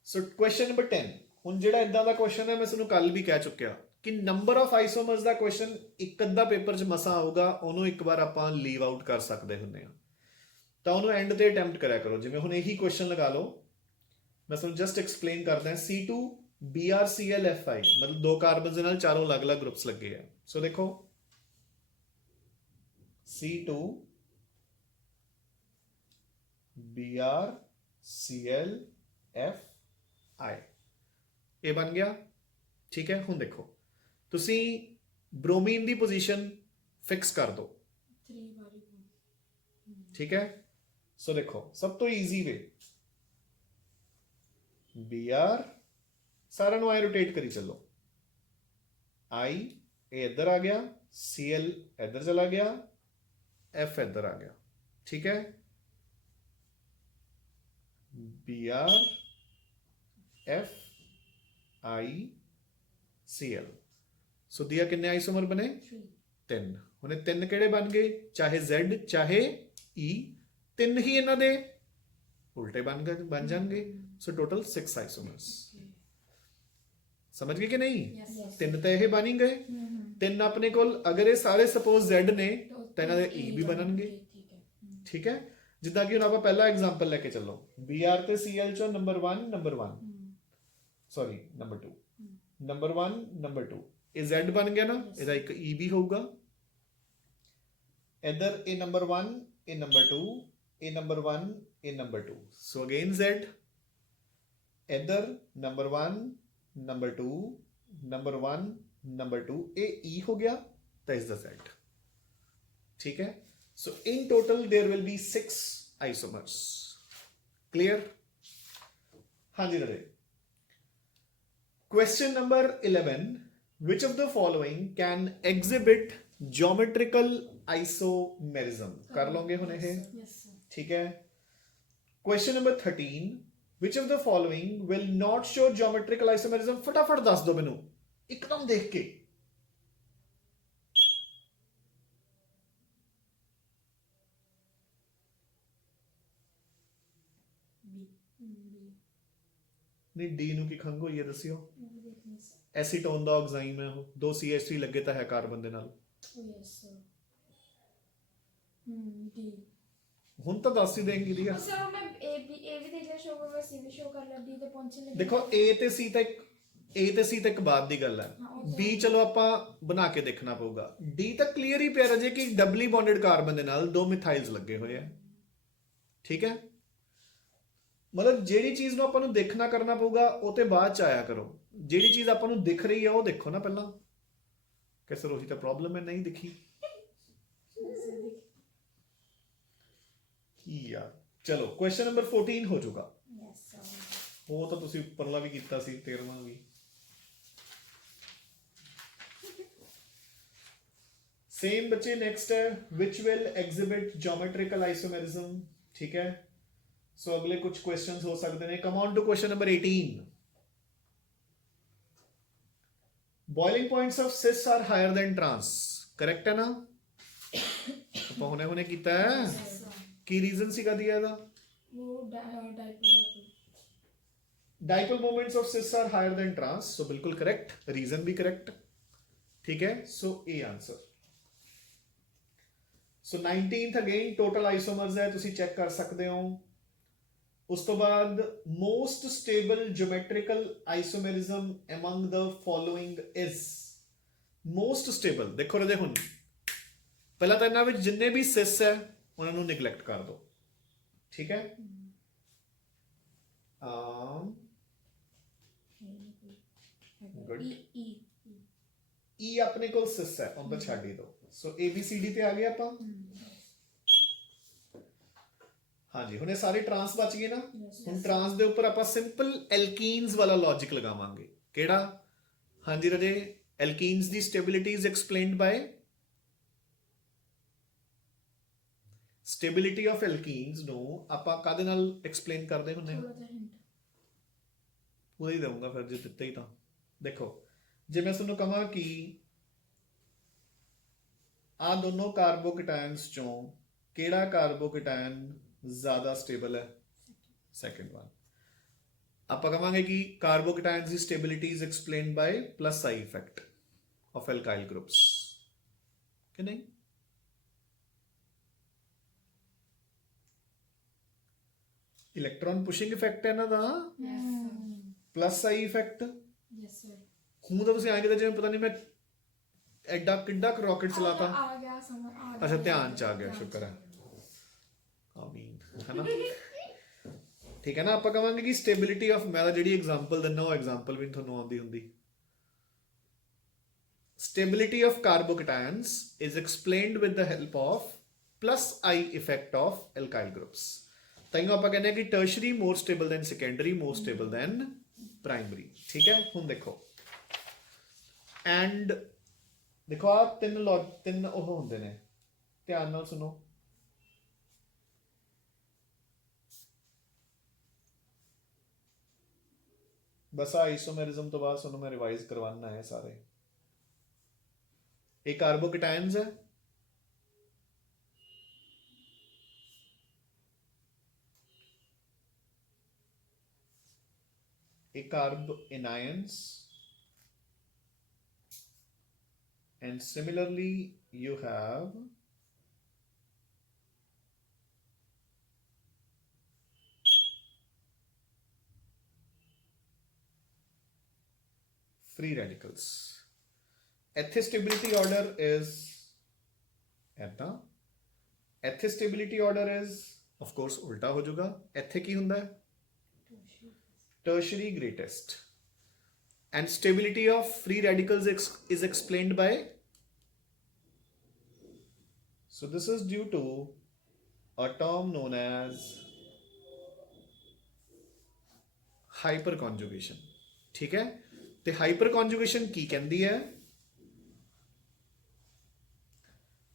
so question number 10, ਹੁਣ ਜਿਹੜਾ ਇਦਾਂ ਦਾ ਕੁਐਸਚਨ ਹੈ ਮੈਂ ਤੁਹਾਨੂੰ ਕੱਲ ਵੀ ਕਹਿ ਚੁੱਕਿਆ ਕਿ ਨੰਬਰ ਆਫ ਆਈਸੋਮਰਸ ਦਾ ਕੁਐਸਚਨ ਇੱਕ ਅੱਧਾ ਪੇਪਰ 'ਚ ਮਸਾ ਆਊਗਾ, ਉਹਨੂੰ ਇੱਕ ਵਾਰ ਆਪਾਂ ਲੀਵ ਆਊਟ ਕਰ ਸਕਦੇ ਹੁੰਦੇ ਆ, ਤਾਂ ਉਹਨੂੰ ਐਂਡ ਤੇ ਅਟੈਂਪਟ ਕਰਿਆ ਕਰੋ। ਜਿਵੇਂ ਹੁਣ ਇਹੀ ਕੁਐਸਚਨ ਲਗਾ ਲਓ, ਮੈਂ ਤੁਹਾਨੂੰ ਜਸਟ ਐਕਸਪਲੇਨ ਕਰਦਾ। C2BrClFi ਮਤਲਬ ਦੋ ਕਾਰਬਨਸ ਦੇ ਨਾਲ ਚਾਰੋਂ ਅਲੱਗ-ਅਲੱਗ ਗਰੁੱਪਸ ਲੱਗੇ ਆ। ਸੋ ਦੇਖੋ C2BrClFi ਇਹ ਬਣ ਗਿਆ। ਠੀਕ ਹੈ, ਹੁਣ ਦੇਖੋ ਤੁਸੀਂ ਬ੍ਰੋਮੀਨ ਦੀ ਪੋਜੀਸ਼ਨ ਫਿਕਸ ਕਰ ਦਿਓ। ਠੀਕ ਹੈ, ਸੋ ਦੇਖੋ ਸਭ ਤੋਂ ਈਜ਼ੀ ਵੇ, Br ਸਾਰਿਆਂ ਨੂੰ ਆਈ ਰੋਟੇਟ ਕਰੀ ਚੱਲੋ, I ਇਹ ਇੱਧਰ ਆ ਗਿਆ, Cl ਇੱਧਰ ਚਲਾ ਗਿਆ, F ਇੱਧਰ ਆ ਗਿਆ। ਠੀਕ ਹੈ, Br F I Cl, ਸੋ ਦਿਆ ਕਿੰਨੇ ਆਈਸੋਮਰ ਬਣੇ? 3। ਹੁਣ ਇਹ 3 ਕਿਹੜੇ ਬਣ ਗਏ? ਚਾਹੇ Z ਚਾਹੇ E, 3 ਹੀ ਇਹਨਾਂ ਦੇ ਉਲਟੇ ਬਣ ਜਾਣਗੇ। ਸੋ ਟੋਟਲ 6 ਆਈਸੋਮਰਸ। ਸਮਝ ਗਏ ਕਿ ਨਹੀਂ? 3 ਤਾਂ ਇਹ ਬਣ ਹੀ ਗਏ, 3 ਆਪਣੇ ਕੋਲ। ਅਗਰ ਇਹ ਸਾਰੇ ਸਪੋਜ਼ Z ਨੇ ਤਾਂ ਇਹਨਾਂ ਦੇ E ਵੀ ਬਣਨਗੇ। ਠੀਕ ਹੈ, ਜਿੱਦਾਂ ਕਿ ਹੁਣ ਆਪਾਂ ਪਹਿਲਾ ਐਗਜ਼ਾਮਪਲ ਲੈ ਕੇ ਚੱਲੋ, Br ਤੇ Cl ਚੋਂ ਨੰਬਰ 1 ਨੰਬਰ 2, ਨੰਬਰ 1 ਨੰਬਰ 2 ਇਹ Z ਬਣ ਗਿਆ ਨਾ, ਇਹਦਾ ਇੱਕ E ਵੀ ਹੋਊਗਾ। ਇੱਧਰ ਇਹ ਨੰਬਰ 1 ਇਹ ਨੰਬਰ 2, ਇਹ ਨੰਬਰ 1 ਇਹ ਨੰਬਰ 2, ਸੋ ਅਗੇਨ Z। ਇੱਧਰ ਨੰਬਰ 1 ਨੰਬਰ 2 ਨੰਬਰ 1 ਨੰਬਰ 2 ਇਹ E ਹੋ ਗਿਆ, ਤਾਂ ਇਸ ਦਾ Z। ਠੀਕ ਹੈ, so in total there will be 6 isomers। clear? ਹਾਂਜੀ ਰਾਜੇ, question number 11, which of the following can exhibit geometrical isomerism? ਕਰ ਲਓਗੇ ਹੁਣ ਇਹ? ਠੀਕ ਹੈ, question number 13, which of the following will not show geometrical isomerism? ਫਟਾਫਟ ਦੱਸ ਦਿਓ ਮੈਨੂੰ ਇੱਕਦਮ ਦੇਖ ਕੇ। ਨਹੀਂ, ਡੀ ਨੂੰ ਕੀ ਖੰਗ ਹੋਈ ਹੈ ਦੱਸਿਓ। ਐਸੀਟੋਨ ਦਾ ਆਕਸਾਈਨ ਹੈ ਉਹ, 2 CH3 ਲੱਗੇ ਤਾਂ ਹੈ ਕਾਰਬਨ ਦੇ ਨਾਲ। ਹੁਣ ਤਾਂ ਦੱਸ ਹੀ ਦੇਂਗੀ ਦੀਆ। सर मैं ए भी देख लिया शो कर सी भी शो कर लिया डी ਤੇ ਪਹੁੰਚਣ ਲੱਗੇ ਦੇਖੋ A ਤੇ C ਤੱਕ, A ਤੇ C ਤੱਕ ਬਾਅਦ ਦੀ ਗੱਲ ਹੈ। B ਚਲੋ ਆਪਾਂ ਬਣਾ ਕੇ ਦੇਖਣਾ ਪਊਗਾ। D ਤਾਂ ਕਲੀਅਰ ਹੀ ਪਿਆ ਰਜੇ ਕਿ ਡਬਲੀ ਬੌਂਡਡ ਕਾਰਬਨ ਦੇ ਨਾਲ ਦੋ ਮਿਥਾਈਲਸ ਲੱਗੇ ਹੋਏ ਆ। ਠੀਕ ਹੈ, ਮਤਲਬ ਜਿਹੜੀ ਚੀਜ਼ ਨੂੰ ਆਪਾਂ ਨੂੰ ਦੇਖਣਾ ਕਰਨਾ ਪਊਗਾ ਉਹ ਤੇ ਬਾਅਦ ਚ ਆਇਆ ਕਰੋ। ਜਿਹੜੀ ਚੀਜ਼ ਆਪਾਂ ਨੂੰ ਦਿਖ ਰਹੀ ਆ ਉਹ ਦੇਖੋ ਨਾ ਪਹਿਲਾਂ। ਕਿ ਸਰ ਉਹੀ ਤਾਂ ਪ੍ਰੋਬਲਮ ਹੈ, ਨਹੀਂ ਦਿਖੀ ਕੀ ਯਾਰ। ਚਲੋ ਕੁਐਸਚਨ ਨੰਬਰ 14 ਹੋ ਜਾਊਗਾ। यस सर ਉਹ ਤਾਂ ਤੁਸੀਂ ਉੱਪਰਲਾ ਵੀ ਕੀਤਾ ਸੀ, 13ਵਾਂ ਵੀ। ਸੇਮ ਬੱਚੇ ਨੈਕਸਟ ਹੈ which will exhibit geometrical isomerism। ਠੀਕ ਹੈ, ਸੋ ਅਗਲੇ ਕੁਝ ਕੁਐਸਚਨਸ ਹੋ ਸਕਦੇ ਨੇ। Come on to question number 18। boiling points of cis are higher than trans। Correct ਹੈ ਨਾ? ਆਪਾਂ ਹੁਣੇ ਕੀਤਾ ਹੈ। ਕੀ ਰੀਜ਼ਨ ਸੀਗਾ ਦਿਆ ਇਹਦਾ? वो dipole dipole moments of cis are higher than trans, so बिल्कुल correct, reason भी correct। ठीक है, so A answer। so 19th again total isomers है, ਤੁਸੀਂ ਚੈੱਕ ਕਰ ਸਕਦੇ ਹੋ। ਉਸ ਤੋਂ ਬਾਅਦ most stable geometrical isomerism among the following is। most stable ਦੇਖੋ ਰਦੇ ਹੁਣ ਪਹਿਲਾਂ ਤਾਂ ਇਹਨਾਂ ਵਿੱਚ ਜਿੰਨੇ ਵੀ cis ਹੈ ਉਹਨਾਂ ਨੂੰ ਨਿਗਲੈਕਟ ਕਰ ਦਿਓ। ਠੀਕ ਹੈ, ਗੁੱਡ। E ਆਪਣੇ ਕੋਲ ਸਿਸ ਹੈ, ਉਹਦਾ ਛੱਡ ਹੀ ਦਿਓ। ਸੋ ABCD ਤੇ ਆ ਗਏ ਆਪਾਂ। ਹਾਂਜੀ, ਹੁਣ ਇਹ ਸਾਰੇ ਟਰਾਂਸ ਬਚ ਗਏ ਨਾ। ਹੁਣ ਟਰਾਂਸ ਦੇ ਉੱਪਰ ਆਪਾਂ ਸਿੰਪਲ ਐਲਕੀਨਸ ਵਾਲਾ ਲੌਜੀਕ ਲਗਾਵਾਂਗੇ। ਕਿਹੜਾ? ਹਾਂਜੀ ਰਜੇ, ਐਲਕੀਨਸ ਦੀ stability is explained by stability of alkenes ਨੂੰ ਆਪਾਂ ਕਾਦੇ ਨਾਲ ਐਕਸਪਲੇਨ ਕਰਦੇ ਹੁੰਦੇ ਹਾਂ? ਪੂਰਾ ਹੀ ਦਊਂਗਾ ਫਿਰ ਜੇ ਦਿੱਤਾ ਹੀ ਤਾਂ। ਦੇਖੋ ਜੇ ਮੈਂ ਤੁਹਾਨੂੰ ਕਹਾਂ ਕਿ ਆ ਦੋਨੋਂ ਕਾਰਬੋਕੇਟਾਇਨਸ ਚੋਂ ਕਿਹੜਾ ਕਾਰਬੋਕੇਟਾਇਨ ਜ਼ਿਆਦਾ ਸਟੇਬਲ ਹੈ? Second one. ਆਪਾਂ ਕਹਾਂਗੇ ਕਿ ਕਾਰਬੋਕੇਟਾਇਨਸ ਦੀ stability is explained by plus I effect of alkyl groups. ਕਿ ਨਹੀਂ? ਇਲੈਕਟ੍ਰੋਨ ਪੁਸ਼ਿੰਗ ਇਫੈਕਟ ਹੈ ਇਹਨਾਂ ਦਾ, plus I effect. Yes sir ਹੁਣ ਤਾਂ ਤੁਸੀਂ ਆਏ ਕਿਤੇ ਜਿਵੇਂ ਪਤਾ ਨਹੀਂ ਮੈਂ ਐਡਾ ਕਿੱਡਾ ਰੌਕਟ ਚਲਾਤਾ। आ गया समझ आ गया। ਅੱਛਾ ਧਿਆਨ ਚ ਆ ਗਿਆ, ਸ਼ੁਕਰ ਹੈ। ਆਮੀਨ, ਹੈਨਾ? ਠੀਕ ਹੈ ਨਾ। ਆਪਾਂ ਕਹਾਂਗੇ ਕਿ ਸਟੇਬਿਲਿਟੀ ਆਫ, ਮੈਂ ਤਾਂ ਜਿਹੜੀ ਐਗਜ਼ਾਮਪਲ ਦਿੰਦਾ ਉਹ ਐਗਜ਼ਾਮਪਲ ਵੀ ਤੁਹਾਨੂੰ ਆਉਂਦੀ ਹੁੰਦੀ। stability of carbocations is explained with the help of plus I effect of alkyl groups। ਤਾਈਓ ਆਪਾਂ ਕਹਿੰਦੇ ਆ ਕਿ tertiary more stable than secondary, more stable than primary। ਠੀਕ ਹੈ, ਹੁਣ ਦੇਖੋ ਐਂਡ ਦੇਖੋ ਆ ਤਿੰਨ ਉਹ ਹੁੰਦੇ ਨੇ, ਧਿਆਨ ਨਾਲ ਸੁਣੋ। ਬਸ ਆਈਸੋਮੈਰਿਜ਼ਮ ਤੋਂ ਬਾਅਦ ਤੁਹਾਨੂੰ ਮੈਂ ਰਿਵਾਈਜ਼ ਕਰਵਾਉਣਾ ਹੈ ਸਾਰੇ। ਇਹ ਕਾਰਬੋਕੇਟਾਇਨਸ ਹੈ, ਇਹ carb anions, and similarly you have free radicals। ਇੱਥੇ stability order is ਐਦਾਂ, ਇੱਥੇ stability order is of course ਉਲਟਾ ਹੋ ਜਾਊਗਾ। ਇੱਥੇ ਕੀ ਹੁੰਦਾ ਹੈ? tertiary greatest, and stability of free radicals is explained by, so this is due to a term known as hyperconjugation। ठीक है, ਤੇ hyperconjugation ਕੀ ਕਹਿੰਦੀ ਹੈ?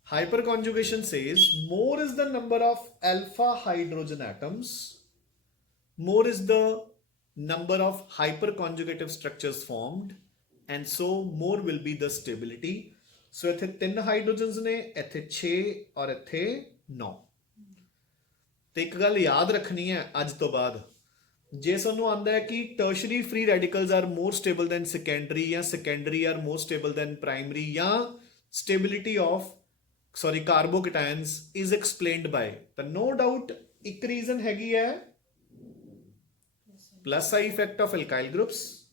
Hyperconjugation says more is the number of alpha hydrogen atoms, more is the number of hyperconjugative structures formed, and so more will be the stability। so ਇੱਥੇ 3 ਹਾਈਡਰੋਜਨਸ ਨੇ, ਇੱਥੇ 6 ਔਰ ਇੱਥੇ 9। ਤੇ ਇੱਕ ਗੱਲ ਯਾਦ ਰੱਖਣੀ ਹੈ ਅੱਜ ਤੋਂ ਬਾਅਦ, ਜੇ ਸਾਨੂੰ ਆਂਦਾ ਹੈ ਕਿ tertiary free radicals are more stable than secondary ਜਾਂ secondary are more stable than primary ਜਾਂ stability of sorry carbocations is explained by ਤਾਂ ਨੋ ਡਾਊਟ ਇੱਕ ਰੀਜ਼ਨ ਹੈਗੀ ਹੈ plus I effect of alkyl groups,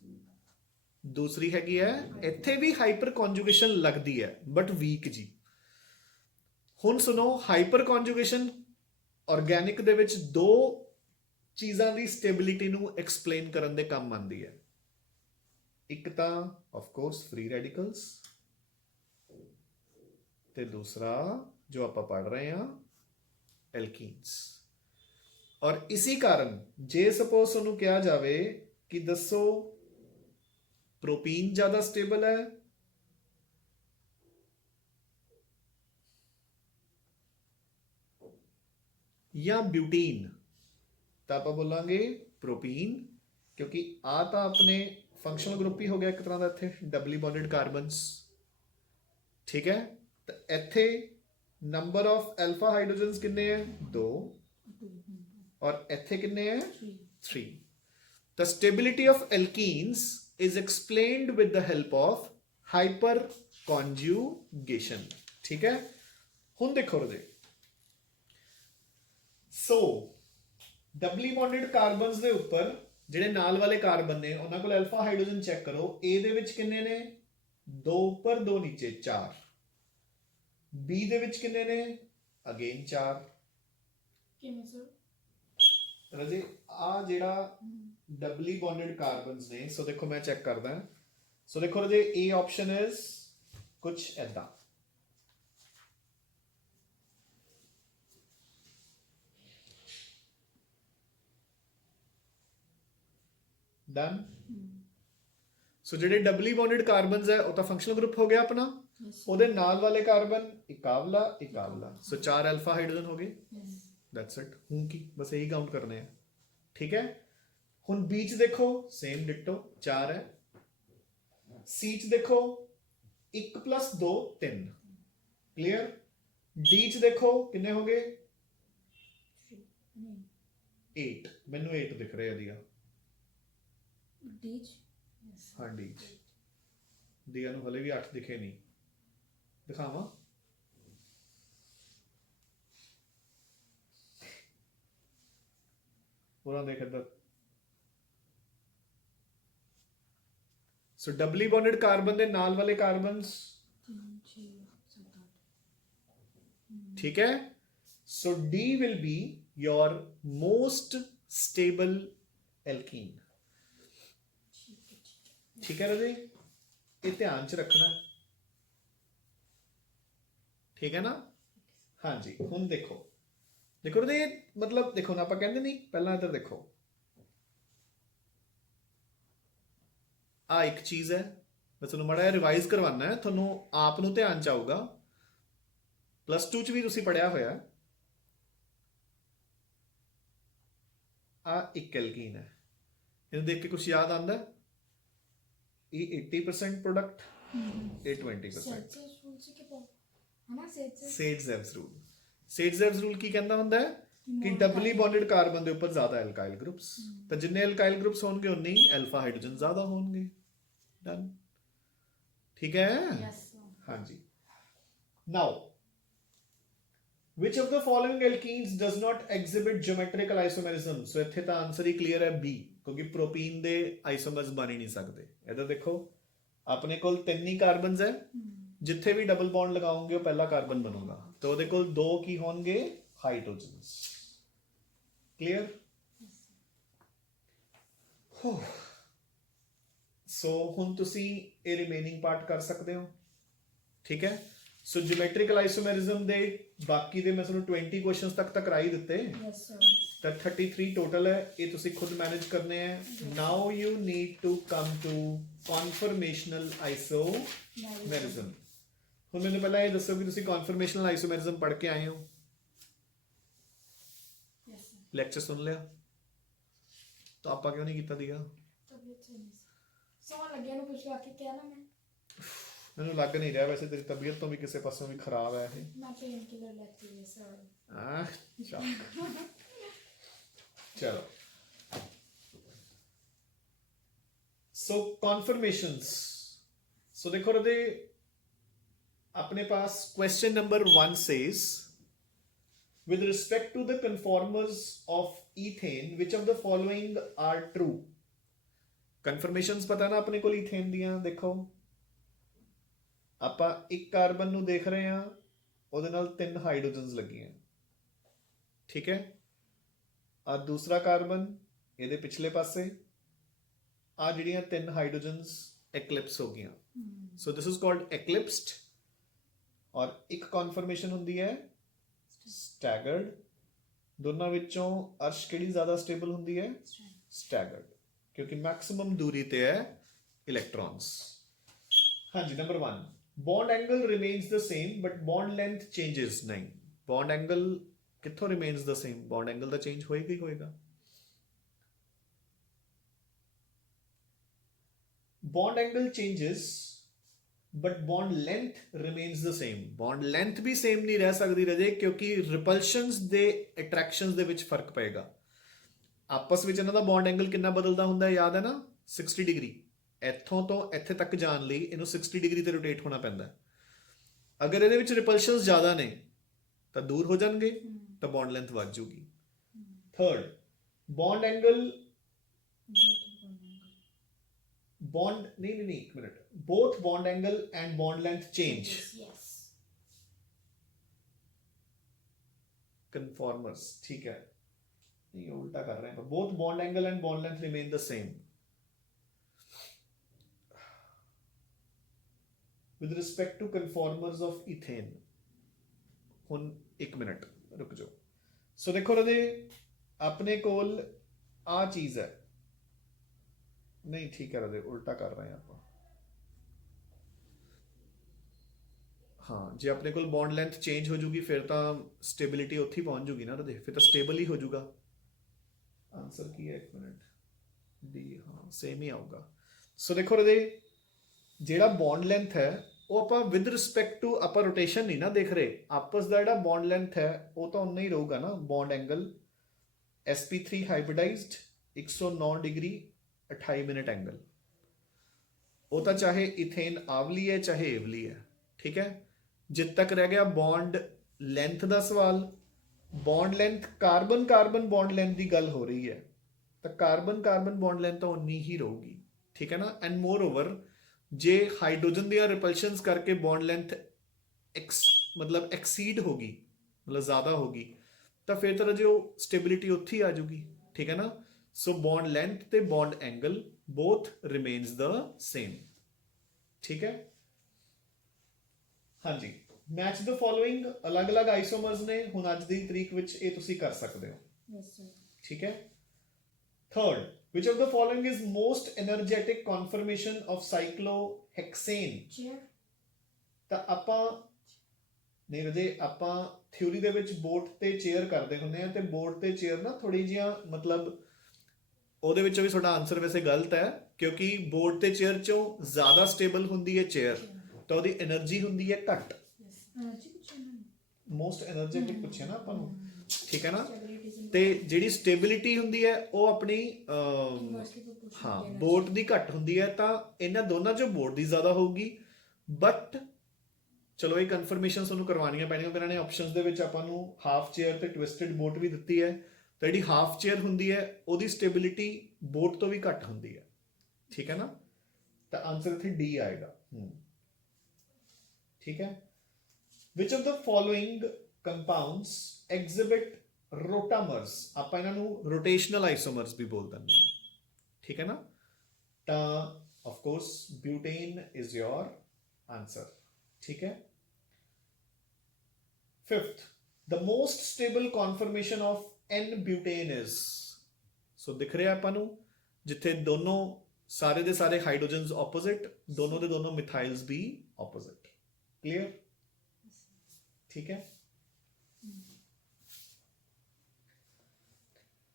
ਦੂਸਰੀ ਹੈਗੀ ਹੈ ਇੱਥੇ ਵੀ ਹਾਈਪਰ ਕੌਨਜੂਗੇਸ਼ਨ ਲੱਗਦੀ ਹੈ ਬਟ ਵੀਕ ਜੀ। ਹੁਣ ਸੁਣੋ, ਹਾਈਪਰ ਕੌਨਜੂਗੇਸ਼ਨ ਆਰਗੈਨਿਕ ਦੇ ਵਿੱਚ ਦੋ ਚੀਜ਼ਾਂ ਦੀ ਸਟੇਬਿਲਿਟੀ ਨੂੰ ਐਕਸਪਲੇਨ ਕਰਨ ਦੇ ਕੰਮ ਆਉਂਦੀ ਹੈ। ਇੱਕ ਤਾਂ ਆਫ ਕੋਰਸ ਫ੍ਰੀ ਰੈਡੀਕਲਸ ਤੇ ਦੂਸਰਾ ਜੋ ਆਪਾਂ ਪੜ ਰਹੇ ਹਾਂ ਐਲਕੀਨਸ। ਔਰ ਇसी ਕਾਰਨ ਜੇ ਸਪੋਜ਼ ਤੁਹਾਨੂੰ ਕਿਹਾ ਜਾਵੇ ਕਿ ਦੱਸੋ ਪ੍ਰੋਪੀਨ ਜ਼ਿਆਦਾ ਸਟੇਬਲ ਹੈ ਜਾਂ ਬਿਊਟੀਨ, ਤਾਂ ਆਪਾਂ ਬੋਲਾਂਗੇ ਪ੍ਰੋਪੀਨ, ਕਿਉਂਕਿ ਆ ਤਾਂ ਆਪਣੇ ਫੰਕਸ਼ਨਲ ਗਰੁੱਪ ਹੀ ਹੋ ਗਿਆ ਇੱਕ ਤਰ੍ਹਾਂ ਦਾ ਇੱਥੇ ਡਬਲੀ ਬੌਂਡਡ ਕਾਰਬਨਸ। ਠੀਕ ਹੈ, ਤਾਂ ਇੱਥੇ ਨੰਬਰ ਆਫ ਐਲਫਾ ਹਾਈਡਰੋਜਨਸ ਕਿੰਨੇ ਹੈ 2 ਔਰ ਇੱਥੇ ਕਿੰਨੇ ਹੈ 3। The stability of alkenes is explained with the help of hyperconjugation. ठीक है, ਹੁਣ ਦੇਖੋ ਰਜੇ, ਸੋ ਡਬਲੀ ਬੌਂਡਡ ਕਾਰਬਨਸ ਦੇ ਉੱਪਰ ਜਿਹੜੇ ਨਾਲ ਵਾਲੇ ਕਾਰਬਨ ਨੇ ਉਹਨਾਂ ਕੋਲ ਅਲਫਾ ਹਾਈਡਰੋਜਨ ਚੈੱਕ ਕਰੋ। A ਦੇ ਵਿੱਚ ਕਿੰਨੇ ਨੇ 2 ਉੱਪਰ 2 ਨੀਚੇ 4, B ਦੇ ਵਿੱਚ ਕਿੰਨੇ ਨੇ ਅਗੇਨ 4। ਕਿਵੇਂ ਸਰ ਰਜੇ ਆ ਜਿਹੜਾ ਡਬਲੀ ਬੌਂਡਡ ਕਾਰਬਨਸ ਨੇ, ਸੋ ਦੇਖੋ ਮੈਂ ਚੈੱਕ ਕਰਦਾ। ਸੋ ਦੇਖੋ ਰਜੇ A ਆਪਸ਼ਨ ਇਜ਼ ਕੁਝ ਐਦਾਂ, ਡਨ। ਸੋ ਜਿਹੜੇ ਡਬਲੀ ਬੌਂਡਡ ਕਾਰਬਨਸ ਹੈ ਉਹ ਤਾਂ ਫੰਕਸ਼ਨਲ ਗਰੁੱਪ ਹੋ ਗਿਆ ਆਪਣਾ, ਉਹਦੇ ਨਾਲ ਵਾਲੇ ਕਾਰਬਨ ਇਕਾਵਲਾ ਇਕਾਵਲਾ, ਸੋ 4 ਅਲਫਾ ਹਾਈਡਰੋਜਨ ਹੋ ਗਏ। That's it. ਹੁਣ ਕੀ ਬਸ ਇਹੀ ਕਾਊਂਟ ਕਰਨੇ ਆ। ਠੀਕ ਹੈ, ਹੁਣ B ਚ ਦੇਖੋ ਸੇਮ ਡਿਟੋ 4 ਹੈ, C ਚ ਦੇਖੋ 1 + 2 3, ਕਲੀਅਰ। D ਚ ਦੇਖੋ ਕਿੰਨੇ ਹੋ ਗਏ 8, ਮੈਨੂੰ 8 ਦਿਖ ਰਿਹਾ ਦੀਆ। ਹਾਂ D ਚ ਦੀਆ ਨੂੰ ਹਲੇ ਵੀ 8 ਦਿਖੇ ਨਹੀਂ, ਦਿਖਾਵਾਂ ਪੂਰਾ ਦੇਖ ਇੱਧਰ। ਸੋ ਡਬਲੀ ਬੌਂਡਡ ਕਾਰਬਨ ਦੇ ਨਾਲ ਵਾਲੇ ਕਾਰਬਨਸ, ਠੀਕ ਹੈ। ਸੋ D will be your most stable alkene। ਠੀਕ ਹੈ ਰਾਜੇ, ਇਹ ਧਿਆਨ ਚ ਰੱਖਣਾ, ਠੀਕ ਹੈ ਨਾ। ਹਾਂਜੀ, ਹੁਣ ਦੇਖੋ ਦੇਖੋ ਰਾਜੇ, ਮਤਲਬ ਦੇਖੋ ਨਾ, ਆਪਾਂ ਕਹਿੰਦੇ ਨਹੀਂ ਪਹਿਲਾਂ ਇੱਧਰ ਦੇਖੋ, ਆ ਇੱਕ ਚੀਜ਼ ਹੈ, ਮੈਂ ਤੁਹਾਨੂੰ ਮਾੜਾ ਜਿਹਾ ਰਿਵਾਈਜ਼ ਕਰਵਾਉਣਾ ਹੈ, ਤੁਹਾਨੂੰ ਆਪ ਨੂੰ ਧਿਆਨ ਚ ਆਊਗਾ। +2 ਚ ਵੀ ਤੁਸੀਂ ਪੜਿਆ ਹੋਇਆ। ਆ ਇੱਕ ਐਲਕੀਨ ਹੈ, ਇਹਨੂੰ ਦੇਖ ਕੇ ਕੁਝ ਯਾਦ ਆਉਂਦਾ? ਇਹ 80% ਪ੍ਰੋਡਕਟ, ਇਹ 20%। ਸੇਡਜ਼ੈਵਸ ਰੂਲ। ਸੇਡਜ਼ੈਵਸ ਰੂਲ ਕੀ ਕਹਿੰਦਾ ਹੁੰਦਾ ਹੈ ਕਿ ਡਬਲੀ ਬੌਂਡਡ ਕਾਰਬਨ ਦੇ ਉੱਪਰ ਜ਼ਿਆਦਾ ਐਲਕਾਈਲ ਗਰੁੱਪਸ, ਤਾਂ ਜਿੰਨੇ ਐਲਕਾਈਲ ਗਰੁੱਪਸ ਹੋਣਗੇ ਉਨੇ ਹੀ ਅਲਫਾ ਹਾਈਡਰੋਜਨ ਜ਼ਿਆਦਾ ਹੋਣਗੇ। ਡਨ, ਠੀਕ ਹੈ। ਹਾਂਜੀ, ਨਾਓ which of the following alkenes does not exhibit geometrical isomerism? ਸੋ ਇੱਥੇ ਤਾਂ ਆਨਸਰ ਹੀ ਕਲੀਅਰ ਹੈ B, ਕਿਉਂਕਿ ਪ੍ਰੋਪੀਨ ਦੇ ਆਈਸੋਮਰਸ ਬਣ ਹੀ ਨਹੀਂ ਸਕਦੇ। ਇੱਧਰ ਦੇਖੋ ਆਪਣੇ ਕੋਲ 3 ਹੀ ਕਾਰਬਨਸ ਹੈ, ਜਿੱਥੇ ਵੀ ਡਬਲ ਬੌਂਡ ਲਗਾਓਗੇ ਉਹ ਪਹਿਲਾ ਕਾਰਬਨ ਬਣੂਗਾ, ਤਾਂ ਉਹਦੇ ਕੋਲ 2 ਕੀ ਹੋਣਗੇ ਹਾਈਡਰੋਜਨਸ। ਕਲੀਅਰ। ਸੋ ਹੁਣ ਤੁਸੀਂ ਇਹ ਰਿਮੇਨਿੰਗ ਪਾਰਟ ਕਰ ਸਕਦੇ ਹੋ। ਠੀਕ ਹੈ, ਸੋ ਜਿਓਮੈਟ੍ਰੀਕਲ ਆਈਸੋਮੈਰਿਜ਼ਮ ਦੇ ਬਾਕੀ ਦੇ ਮੈਂ ਤੁਹਾਨੂੰ 20 ਕੁਐਸਚਨਸ ਤੱਕ ਤਾਂ ਕਰਾ ਹੀ ਦਿੱਤੇ, ਤਾਂ 33 ਟੋਟਲ ਹੈ, ਇਹ ਤੁਸੀਂ ਖੁਦ ਮੈਨੇਜ ਕਰਨੇ ਹੈ। Now you need to come to conformational isomerism. ਹੁਣ ਮੈਨੂੰ ਪਹਿਲਾਂ ਇਹ ਦੱਸੋ ਕਿ ਤੁਸੀਂ ਕਨਫਰਮੇਸ਼ਨਲ ਆਈਸੋਮੈਰਿਜ਼ਮ ਪੜ੍ਹ ਕੇ ਆਏ ਹੋ? ਲੈਕਚਰ ਸੁਣ ਲਿਆ? ਤਾਂ ਆਪਾਂ ਕਿਉਂ ਨਹੀਂ ਕੀਤਾ ਦੀਆ? ਮੈਨੂੰ ਲੱਗ ਨਹੀਂ ਰਿਹਾ, ਵੈਸੇ ਤੇਰੀ ਤਬੀਅਤ ਤੋਂ ਵੀ ਕਿਸੇ ਪਾਸੋਂ ਵੀ ਖਰਾਬ ਹੈ ਇਹ। ਮੈਂ ਪੇਨ ਕਿਲਰ ਲੈਤੀ ਹੈ ਸਰ। ਚਲੋ, ਸੋ ਕਨਫਰਮੇਸ਼ਨਸ। ਸੋ ਦੇਖੋ ਰਦੇ, अपने पास question number 1 says with respect to the conformers of ethane which of the following are true? Conformations पता ना अपने को ethane दियां देखो ਆਪਾਂ ਇੱਕ ਕਾਰਬਨ ਨੂੰ ਦੇਖ ਰਹੇ ਹਾਂ ਉਹਦੇ ਨਾਲ 3 ਹਾਈਡਰੋਜਨਸ ਲੱਗੀਆਂ ਠੀਕ ਹੈ ਆ ਦੂਸਰਾ ਕਾਰਬਨ ਇਹਦੇ ਪਿਛਲੇ ਪਾਸੇ ਆ ਜਿਹੜੀਆਂ 3 ਹਾਈਡਰੋਜਨਸ ਐਕਲਿਪਸ ਹੋ ਗਈਆਂ ਸੋ ਦਿਸ ਇਜ਼ ਕਾਲਡ ਐਕਲਿਪਸਡ ਔਰ ਇੱਕ ਕਨਫਰਮੇਸ਼ਨ ਹੁੰਦੀ ਹੈ ਸਟੈਗਰਡ ਦੋਨਾਂ ਵਿੱਚੋਂ ਅਰਸ਼ ਕਿਹੜੀ ਜ਼ਿਆਦਾ ਸਟੇਬਲ ਹੁੰਦੀ ਹੈ ਸਟੈਗਰਡ ਕਿਉਂਕਿ ਮੈਕਸਿਮਮ ਦੂਰੀ ਤੇ ਹੈ ਇਲੈਕਟ੍ਰॉन्स ਹਾਂਜੀ number 1 bond angle remains the same but bond length changes नहीं bond angle कित्थों remains the same bond angle the change ਹੋਏਗਾ ਹੀ ਹੋਏਗਾ bond angle changes but bond length remains the same bond length भी same नहीं रह सकती रजे क्योंकि repulsions ਦੇ attractions ਦੇ ਵਿੱਚ ਫਰਕ ਪਏਗਾ ਆਪਸ ਵਿੱਚ ਇਹਨਾਂ ਦਾ bond angle ਕਿੰਨਾ ਬਦਲਦਾ ਹੁੰਦਾ ਹੈ ਯਾਦ ਹੈ ਨਾ 60 ਡਿਗਰੀ ਇੱਥੋਂ ਤੋਂ ਇੱਥੇ ਤੱਕ ਜਾਣ ਲਈ ਇਹਨੂੰ 60 ਡਿਗਰੀ ਤੇ ਰੋਟੇਟ ਹੋਣਾ ਪੈਂਦਾ ਅਗਰ ਇਹਦੇ ਵਿੱਚ ਰਿਪਲਸ਼ਨਸ ਜ਼ਿਆਦਾ ਨੇ ਤਾਂ ਦੂਰ ਹੋ ਜਾਣਗੇ ਤਾਂ ਬੌਂਡ ਲੈਂਥ ਵੱਧ ਜੂਗੀ ਥਰਡ ਬੌਂਡ ਐਂਗਲ ਬੌਂਡ ਨਹੀਂ ਇੱਕ minute both bond angle and bond length change Yes. conformers ठीक है नहीं उल्टा कर रहे हैं both bond angle and bond length remain the same with respect to conformers of ethane ਹੁਣ 1 ਮਿੰਟ ਰੁਕ ਜਾਓ ਸੋ ਦੇਖੋ ਰਦੇ ਆਪਣੇ ਕੋਲ ਆ ਚੀਜ਼ ਹੈ ਨਹੀਂ ਠੀਕ ਹੈ ਰਦੇ ਉਲਟਾ ਕਰ ਰਹੇ ਹਾਂ ਆਪਾਂ ਹਾਂ ਜੇ ਆਪਣੇ ਕੋਲ ਬੌਂਡ ਲੈਂਥ ਚੇਂਜ ਹੋ ਜੂਗੀ ਫਿਰ ਤਾਂ ਸਟੇਬਿਲਿਟੀ ਉੱਥੇ ਹੀ ਪਹੁੰਚ ਜੂਗੀ ਨਾ ਰਦੇ ਫਿਰ ਤਾਂ ਸਟੇਬਲ ਹੀ ਹੋ ਜੂਗਾ ਆਨਸਰ ਕੀ ਹੈ 1 ਮਿੰਟ ਡੀ ਹਾਂ ਸੇਮ ਹੀ ਆਊਗਾ ਸੋ ਦੇਖੋ ਰਦੇ ਜਿਹੜਾ ਬੌਂਡ ਲੈਂਥ ਹੈ ਉਹ ਆਪਾਂ ਵਿਦ ਰਿਸਪੈਕਟ ਟੂ ਆਪਾਂ ਰੋਟੇਸ਼ਨ ਨਹੀਂ ਨਾ ਦੇਖ ਰਹੇ ਆਪਸ ਦਾ ਜਿਹੜਾ ਬੌਂਡ ਲੈਂਥ ਹੈ ਉਹ ਤਾਂ ਉਨਾ ਹੀ ਰਹੂਗਾ ਨਾ bond angle sp3 hybridised 109 degree 28 minute angle ਉਹ ਤਾਂ ਚਾਹੇ ਇਥੇਨ ਆਵਲੀ ਹੈ ਚਾਹੇ ਏਵਲੀ ਹੈ ਠੀਕ ਹੈ ਜਿੱਦ ਤੱਕ ਰਹਿ ਗਿਆ ਬੌਂਡ ਲੈਂਥ ਦਾ ਸਵਾਲ bond length carbon carbon bond length ਦੀ ਗੱਲ ਹੋ ਰਹੀ ਹੈ ਤਾਂ ਕਾਰਬਨ ਕਾਰਬਨ ਬੌਂਡ ਲੈਂਥ ਤਾਂ ਉਨੀ ਹੀ ਰਹੂਗੀ ਠੀਕ ਹੈ ਨਾ ਐਂਡ ਮੋਰ ਓਵਰ ਜੇ ਹਾਈਡਰੋਜਨ ਦੀਆਂ ਰਿਪਲਸ਼ਨਸ ਕਰਕੇ ਬੌਂਡ ਲੈਂਥ ਮਤਲਬ ਐਕਸੀਡ ਹੋਗੀ ਮਤਲਬ ਜ਼ਿਆਦਾ ਹੋਗੀ ਤਾਂ ਫਿਰ ਤਾਂ ਜੋ ਸਟੇਬਿਲਿਟੀ ਉੱਥੇ ਹੀ ਆ ਜੂਗੀ ਠੀਕ ਹੈ ਨਾ ਸੋ ਬੌਂਡ ਲੈਂਥ ਤੇ ਬੌਂਡ ਐਂਗਲ ਬੋਥ ਰਿਮੇਨਸ ਦਾ ਸੇਮ ਠੀਕ ਹੈ ਹਾਂਜੀ ਮੈਚ ਦ ਫੋਲੋਇੰਗ ਅਲੱਗ-ਅਲੱਗ ਆਈਸੋਮਰਸ ਨੇ ਹੁਣ ਅੱਜ ਦੀ ਤਰੀਕ ਵਿੱਚ ਇਹ ਤੁਸੀਂ ਕਰ ਸਕਦੇ ਹੋ Yes, sir. ਠੀਕ ਹੈ third which of the following is most energetic conformation of cyclohexane Chair. ਤਾਂ ਆਪਾਂ ਨਹੀਂ ਰਦੇ ਆਪਾਂ ਥਿਊਰੀ ਦੇ ਵਿੱਚ ਬੋਟ ਤੇ ਚੇਅਰ ਕਰਦੇ ਹੁੰਦੇ ਆ ਤੇ ਬੋਟ ਤੇ ਚੇਅਰ ਨਾ ਥੋੜੀ ਜਿਹਾ ਮਤਲਬ ਉਹਦੇ ਵਿੱਚੋਂ ਵੀ ਤੁਹਾਡਾ ਆਨਸਰ ਵੈਸੇ ਗਲਤ ਹੈ ਕਿਉਂਕਿ ਬੋਟ ਤੇ ਚੇਅਰ ਚੋਂ ਜ਼ਿਆਦਾ ਸਟੇਬਲ ਹੁੰਦੀ ਹੈ ਚੇਅਰ ਤਾਂ ਉਹਦੀ એનર્ਜੀ ਹੁੰਦੀ ਹੈ ਘੱਟ ਜੀ ਕੁਛ ਨਹੀਂ ਮੋਸਟ એનર્ਜੈਟਿਕ ਪੁੱਛਿਆ ਨਾ ਆਪਾਂ ਨੂੰ ਠੀਕ ਹੈ ਨਾ Stability is ਤੇ ਜਿਹੜੀ ਸਟੇਬਿਲਿਟੀ ਹੁੰਦੀ ਹੈ ਉਹ ਆਪਣੀ inversely proportional ਹਾਂ to energy. ਬੋਟ ਦੀ ਘੱਟ ਹੁੰਦੀ ਹੈ ਤਾਂ ਇਹਨਾਂ ਦੋਨਾਂ ਚੋਂ ਬੋਟ ਦੀ ਜ਼ਿਆਦਾ ਹੋਊਗੀ ਬਟ ਚਲੋ ਇਹ ਕਨਫਰਮੇਸ਼ਨ ਤੁਹਾਨੂੰ ਕਰਵਾਉਣੀਆਂ ਪੈਣੀਆਂ ਇਹਨਾਂ ਨੇ ਆਪਸ਼ਨਸ ਦੇ ਵਿੱਚ ਆਪਾਂ ਨੂੰ ਹਾਫ ਚੇਅਰ ਤੇ ਟਵਿਸਟਡ ਬੋਟ ਵੀ ਦਿੱਤੀ ਹੈ ਤਾਂ ਜਿਹੜੀ ਹਾਫ ਚੇਅਰ ਹੁੰਦੀ ਹੈ ਉਹਦੀ ਸਟੇਬਿਲਿਟੀ ਬੋਟ ਤੋਂ ਵੀ ਘੱਟ ਹੁੰਦੀ ਹੈ ਠੀਕ ਹੈ ਨਾ ਤਾਂ ਆਨਸਰ ਇੱਥੇ ਡੀ ਆਏਗਾ ਠੀਕ ਹੈ which of the following compounds exhibit rotamers ਆਪਾਂ ਇਹਨਾਂ ਨੂੰ rotational isomers ਵੀ ਬੋਲ ਦਿੰਦੇ ਹਾਂ ਠੀਕ ਹੈ ਨਾ ਤਾਂ of course butane is your answer ਠੀਕ ਹੈ fifth the most stable conformation of n-butane is so ਦਿਖ ਰਿਹਾ ਆਪਾਂ ਨੂੰ ਜਿੱਥੇ ਦੋਨੋਂ ਸਾਰੇ ਦੇ ਸਾਰੇ ਹਾਈਡਰੋਜਨਸ ਆਪੋਜ਼ਿਟ ਦੋਨੋਂ ਦੇ ਦੋਨੋਂ ਮਿਥਾਈਲਸ ਵੀ ਆਪੋਜ਼ਿਟ ਕਲੀਅਰ ठीक है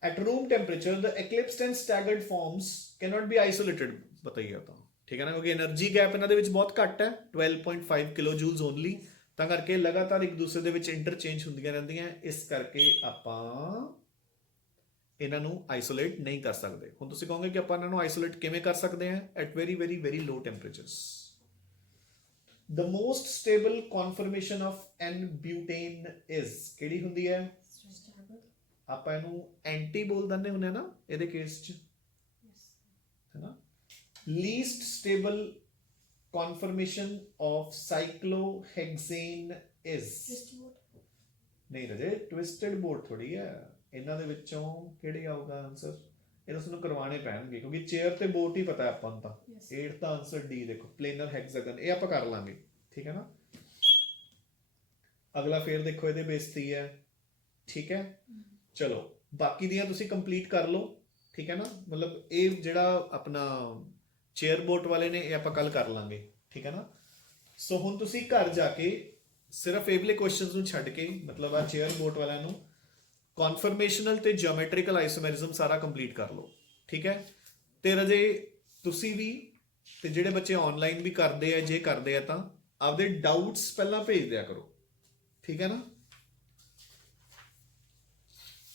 at room temperature the eclipsed and staggered forms cannot be isolated बताइए तो ठीक है ना क्योंकि एनर्जी गैप ਇਹਨਾਂ ਦੇ ਵਿੱਚ ਬਹੁਤ ਘੱਟ ਹੈ 12.5 ਕਿਲੋ ਜੂਲਸ ਓਨਲੀ ਤਾਂ ਕਰਕੇ ਲਗਾਤਾਰ ਇੱਕ ਦੂਸਰੇ ਦੇ ਵਿੱਚ ਇੰਟਰਚੇਂਜ ਹੁੰਦੀਆਂ ਰਹਿੰਦੀਆਂ ਇਸ ਕਰਕੇ ਆਪਾਂ ਇਹਨਾਂ ਨੂੰ ਆਈਸੋਲੇਟ ਨਹੀਂ ਕਰ ਸਕਦੇ ਹੁਣ ਤੁਸੀਂ ਕਹੋਗੇ ਕਿ ਆਪਾਂ ਇਹਨਾਂ ਨੂੰ ਆਈਸੋਲੇਟ ਕਿਵੇਂ ਕਰ ਸਕਦੇ ਹਾਂ at very very very low temperatures the most stable conformation of n-butane is ਕਿਹੜੀ ਹੁੰਦੀ ਹੈ? ਆਪਾਂ ਇਹਨੂੰ ਐਂਟੀ ਬੋਲ ਦਿੰਦੇ ਹੁੰਦੇ ਆ ਨਾ ਇਹਦੇ ਕੇਸ 'ਚ, ਹੈ ਨਾ? least stable conformation of cyclohexane is ਨਹੀਂ ਰਜੇ, ਟਵਿਸਟਡ ਬੋਰਡ ਥੋੜੀ ਹੈ। ਇਹਨਾਂ ਦੇ ਵਿੱਚੋਂ ਕਿਹੜੀ ਆਊਗਾ ਆਨਸਰ? ਇਹ ਤਾਂ ਤੁਹਾਨੂੰ ਕਰਵਾਉਣੇ ਪੈਣਗੇ ਕਿਉਂਕਿ ਚੇਅਰ ਤੇ ਬੋਰਡ ਹੀ ਪਤਾ ਆਪਾਂ ਨੂੰ ਤਾਂ। 8 ਦਾ ਆਨਸਰ ਡੀ ਦੇਖੋ, ਪਲੇਨਰ ਹੈਕਸਾਗਨ, ਇਹ ਆਪਾਂ ਕਰ ਲਾਂਗੇ, ਠੀਕ ਹੈ ਨਾ? ਅਗਲਾ ਫੇਰ ਦੇਖੋ ਇਹਦੇ ਬੇਸ ਤੇ ਹੀ ਹੈ, ਠੀਕ ਹੈ? ਚਲੋ ਬਾਕੀ ਦੀਆਂ ਤੁਸੀਂ ਕੰਪਲੀਟ ਕਰ ਲਓ, ਠੀਕ ਹੈ ਨਾ? ਮਤਲਬ ਇਹ ਜਿਹੜਾ ਆਪਣਾ ਚੇਅਰ ਬੋਰਡ ਵਾਲੇ ਨੇ ਇਹ ਆਪਾਂ ਕੱਲ ਕਰ ਲਾਂਗੇ, ਠੀਕ ਹੈ ਨਾ? ਸੋ ਹੁਣ ਤੁਸੀਂ ਘਰ ਜਾ ਕੇ ਸਿਰਫ ਇਹ ਵਾਲੇ ਕੁਐਸਚਨਸ ਨੂੰ ਛੱਡ ਕੇ, ਮਤਲਬ ਆ ਚੇਅਰ ਬੋਰਡ ਵਾਲਿਆਂ ਨੂੰ ਕਨਫਰਮੇਸ਼ਨਲ ਤੇ ਜਿਓਮੈਟ੍ਰੀਕਲ ਆਈਸੋਮੈਰਿਜ਼ਮ ਸਾਰਾ ਕੰਪਲੀਟ ਕਰ ਲਓ, ਠੀਕ ਹੈ? ਤੇ ਰਜੇ ਤੁਸੀਂ ਵੀ ਤੇ ਜਿਹੜੇ ਬੱਚੇ ਆਨਲਾਈਨ ਵੀ ਕਰਦੇ ਆ, ਜੇ ਕਰਦੇ ਆ ਤਾਂ ਆਪਦੇ ਡਾਊਟਸ ਪਹਿਲਾਂ ਭੇਜ ਦਿਆ ਕਰੋ, ਠੀਕ ਹੈ ਨਾ?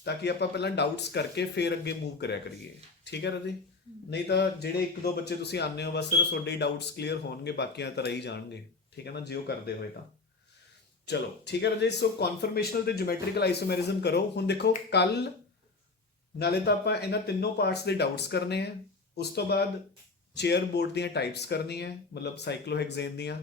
ਤਾਂ ਕਿ ਆਪਾਂ ਪਹਿਲਾਂ ਡਾਊਟਸ ਕਰਕੇ ਫਿਰ ਅੱਗੇ ਮੂਵ ਕਰਿਆ ਕਰੀਏ, ਠੀਕ ਹੈ ਰਜੇ? ਨਹੀਂ ਤਾਂ ਜਿਹੜੇ ਇੱਕ ਦੋ ਬੱਚੇ ਤੁਸੀਂ ਆਉਂਦੇ ਹੋ ਬਸ ਸਿਰਫ ਤੁਹਾਡੇ ਡਾਊਟਸ ਕਲੀਅਰ ਹੋਣਗੇ, ਬਾਕੀਆਂ ਤਾਂ ਰਹੀ ਜਾਣਗੇ, ਠੀਕ ਹੈ ਨਾ? ਜੇ ਉਹ ਕਰਦੇ ਹੋਏ ਤਾਂ ਚਲੋ ਠੀਕ ਹੈ ਰਜੇ। ਸੋ ਕਨਫਰਮੇਸ਼ਨਲ ਤੇ ਜਿਓਮੈਟ੍ਰੀਕਲ ਆਈਸੋਮੈਰਿਜ਼ਮ ਕਰੋ। ਹੁਣ ਦੇਖੋ ਕੱਲ ਨਾਲੇ ਤਾਂ ਆਪਾਂ ਇਹਨਾਂ ਤਿੰਨੋਂ ਪਾਰਟਸ ਦੇ ਡਾਊਟਸ ਕਰਨੇ ਆ, ਉਸ ਤੋਂ ਬਾਅਦ ਚੇਅਰ ਬੋਰਡ ਦੀਆਂ ਟਾਈਪਸ ਕਰਨੀਆਂ, ਮਤਲਬ ਸਾਈਕਲੋਹੈਕਸੇਨ ਦੀਆਂ,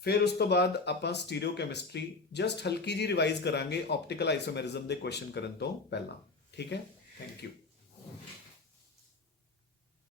ਫਿਰ ਉਸ ਤੋਂ ਬਾਅਦ ਆਪਾਂ ਸਟੀਰੀਓਕੈਮਿਸਟਰੀ ਜਸਟ ਹਲਕੀ ਜੀ ਰਿਵਾਈਜ਼ ਕਰਾਂਗੇ ਆਪਟੀਕਲ ਆਈਸੋਮੈਰਿਜ਼ਮ ਦੇ ਕੁਐਸਚਨ ਕਰਨ ਤੋਂ ਪਹਿਲਾਂ, ਠੀਕ ਹੈ? Thank you.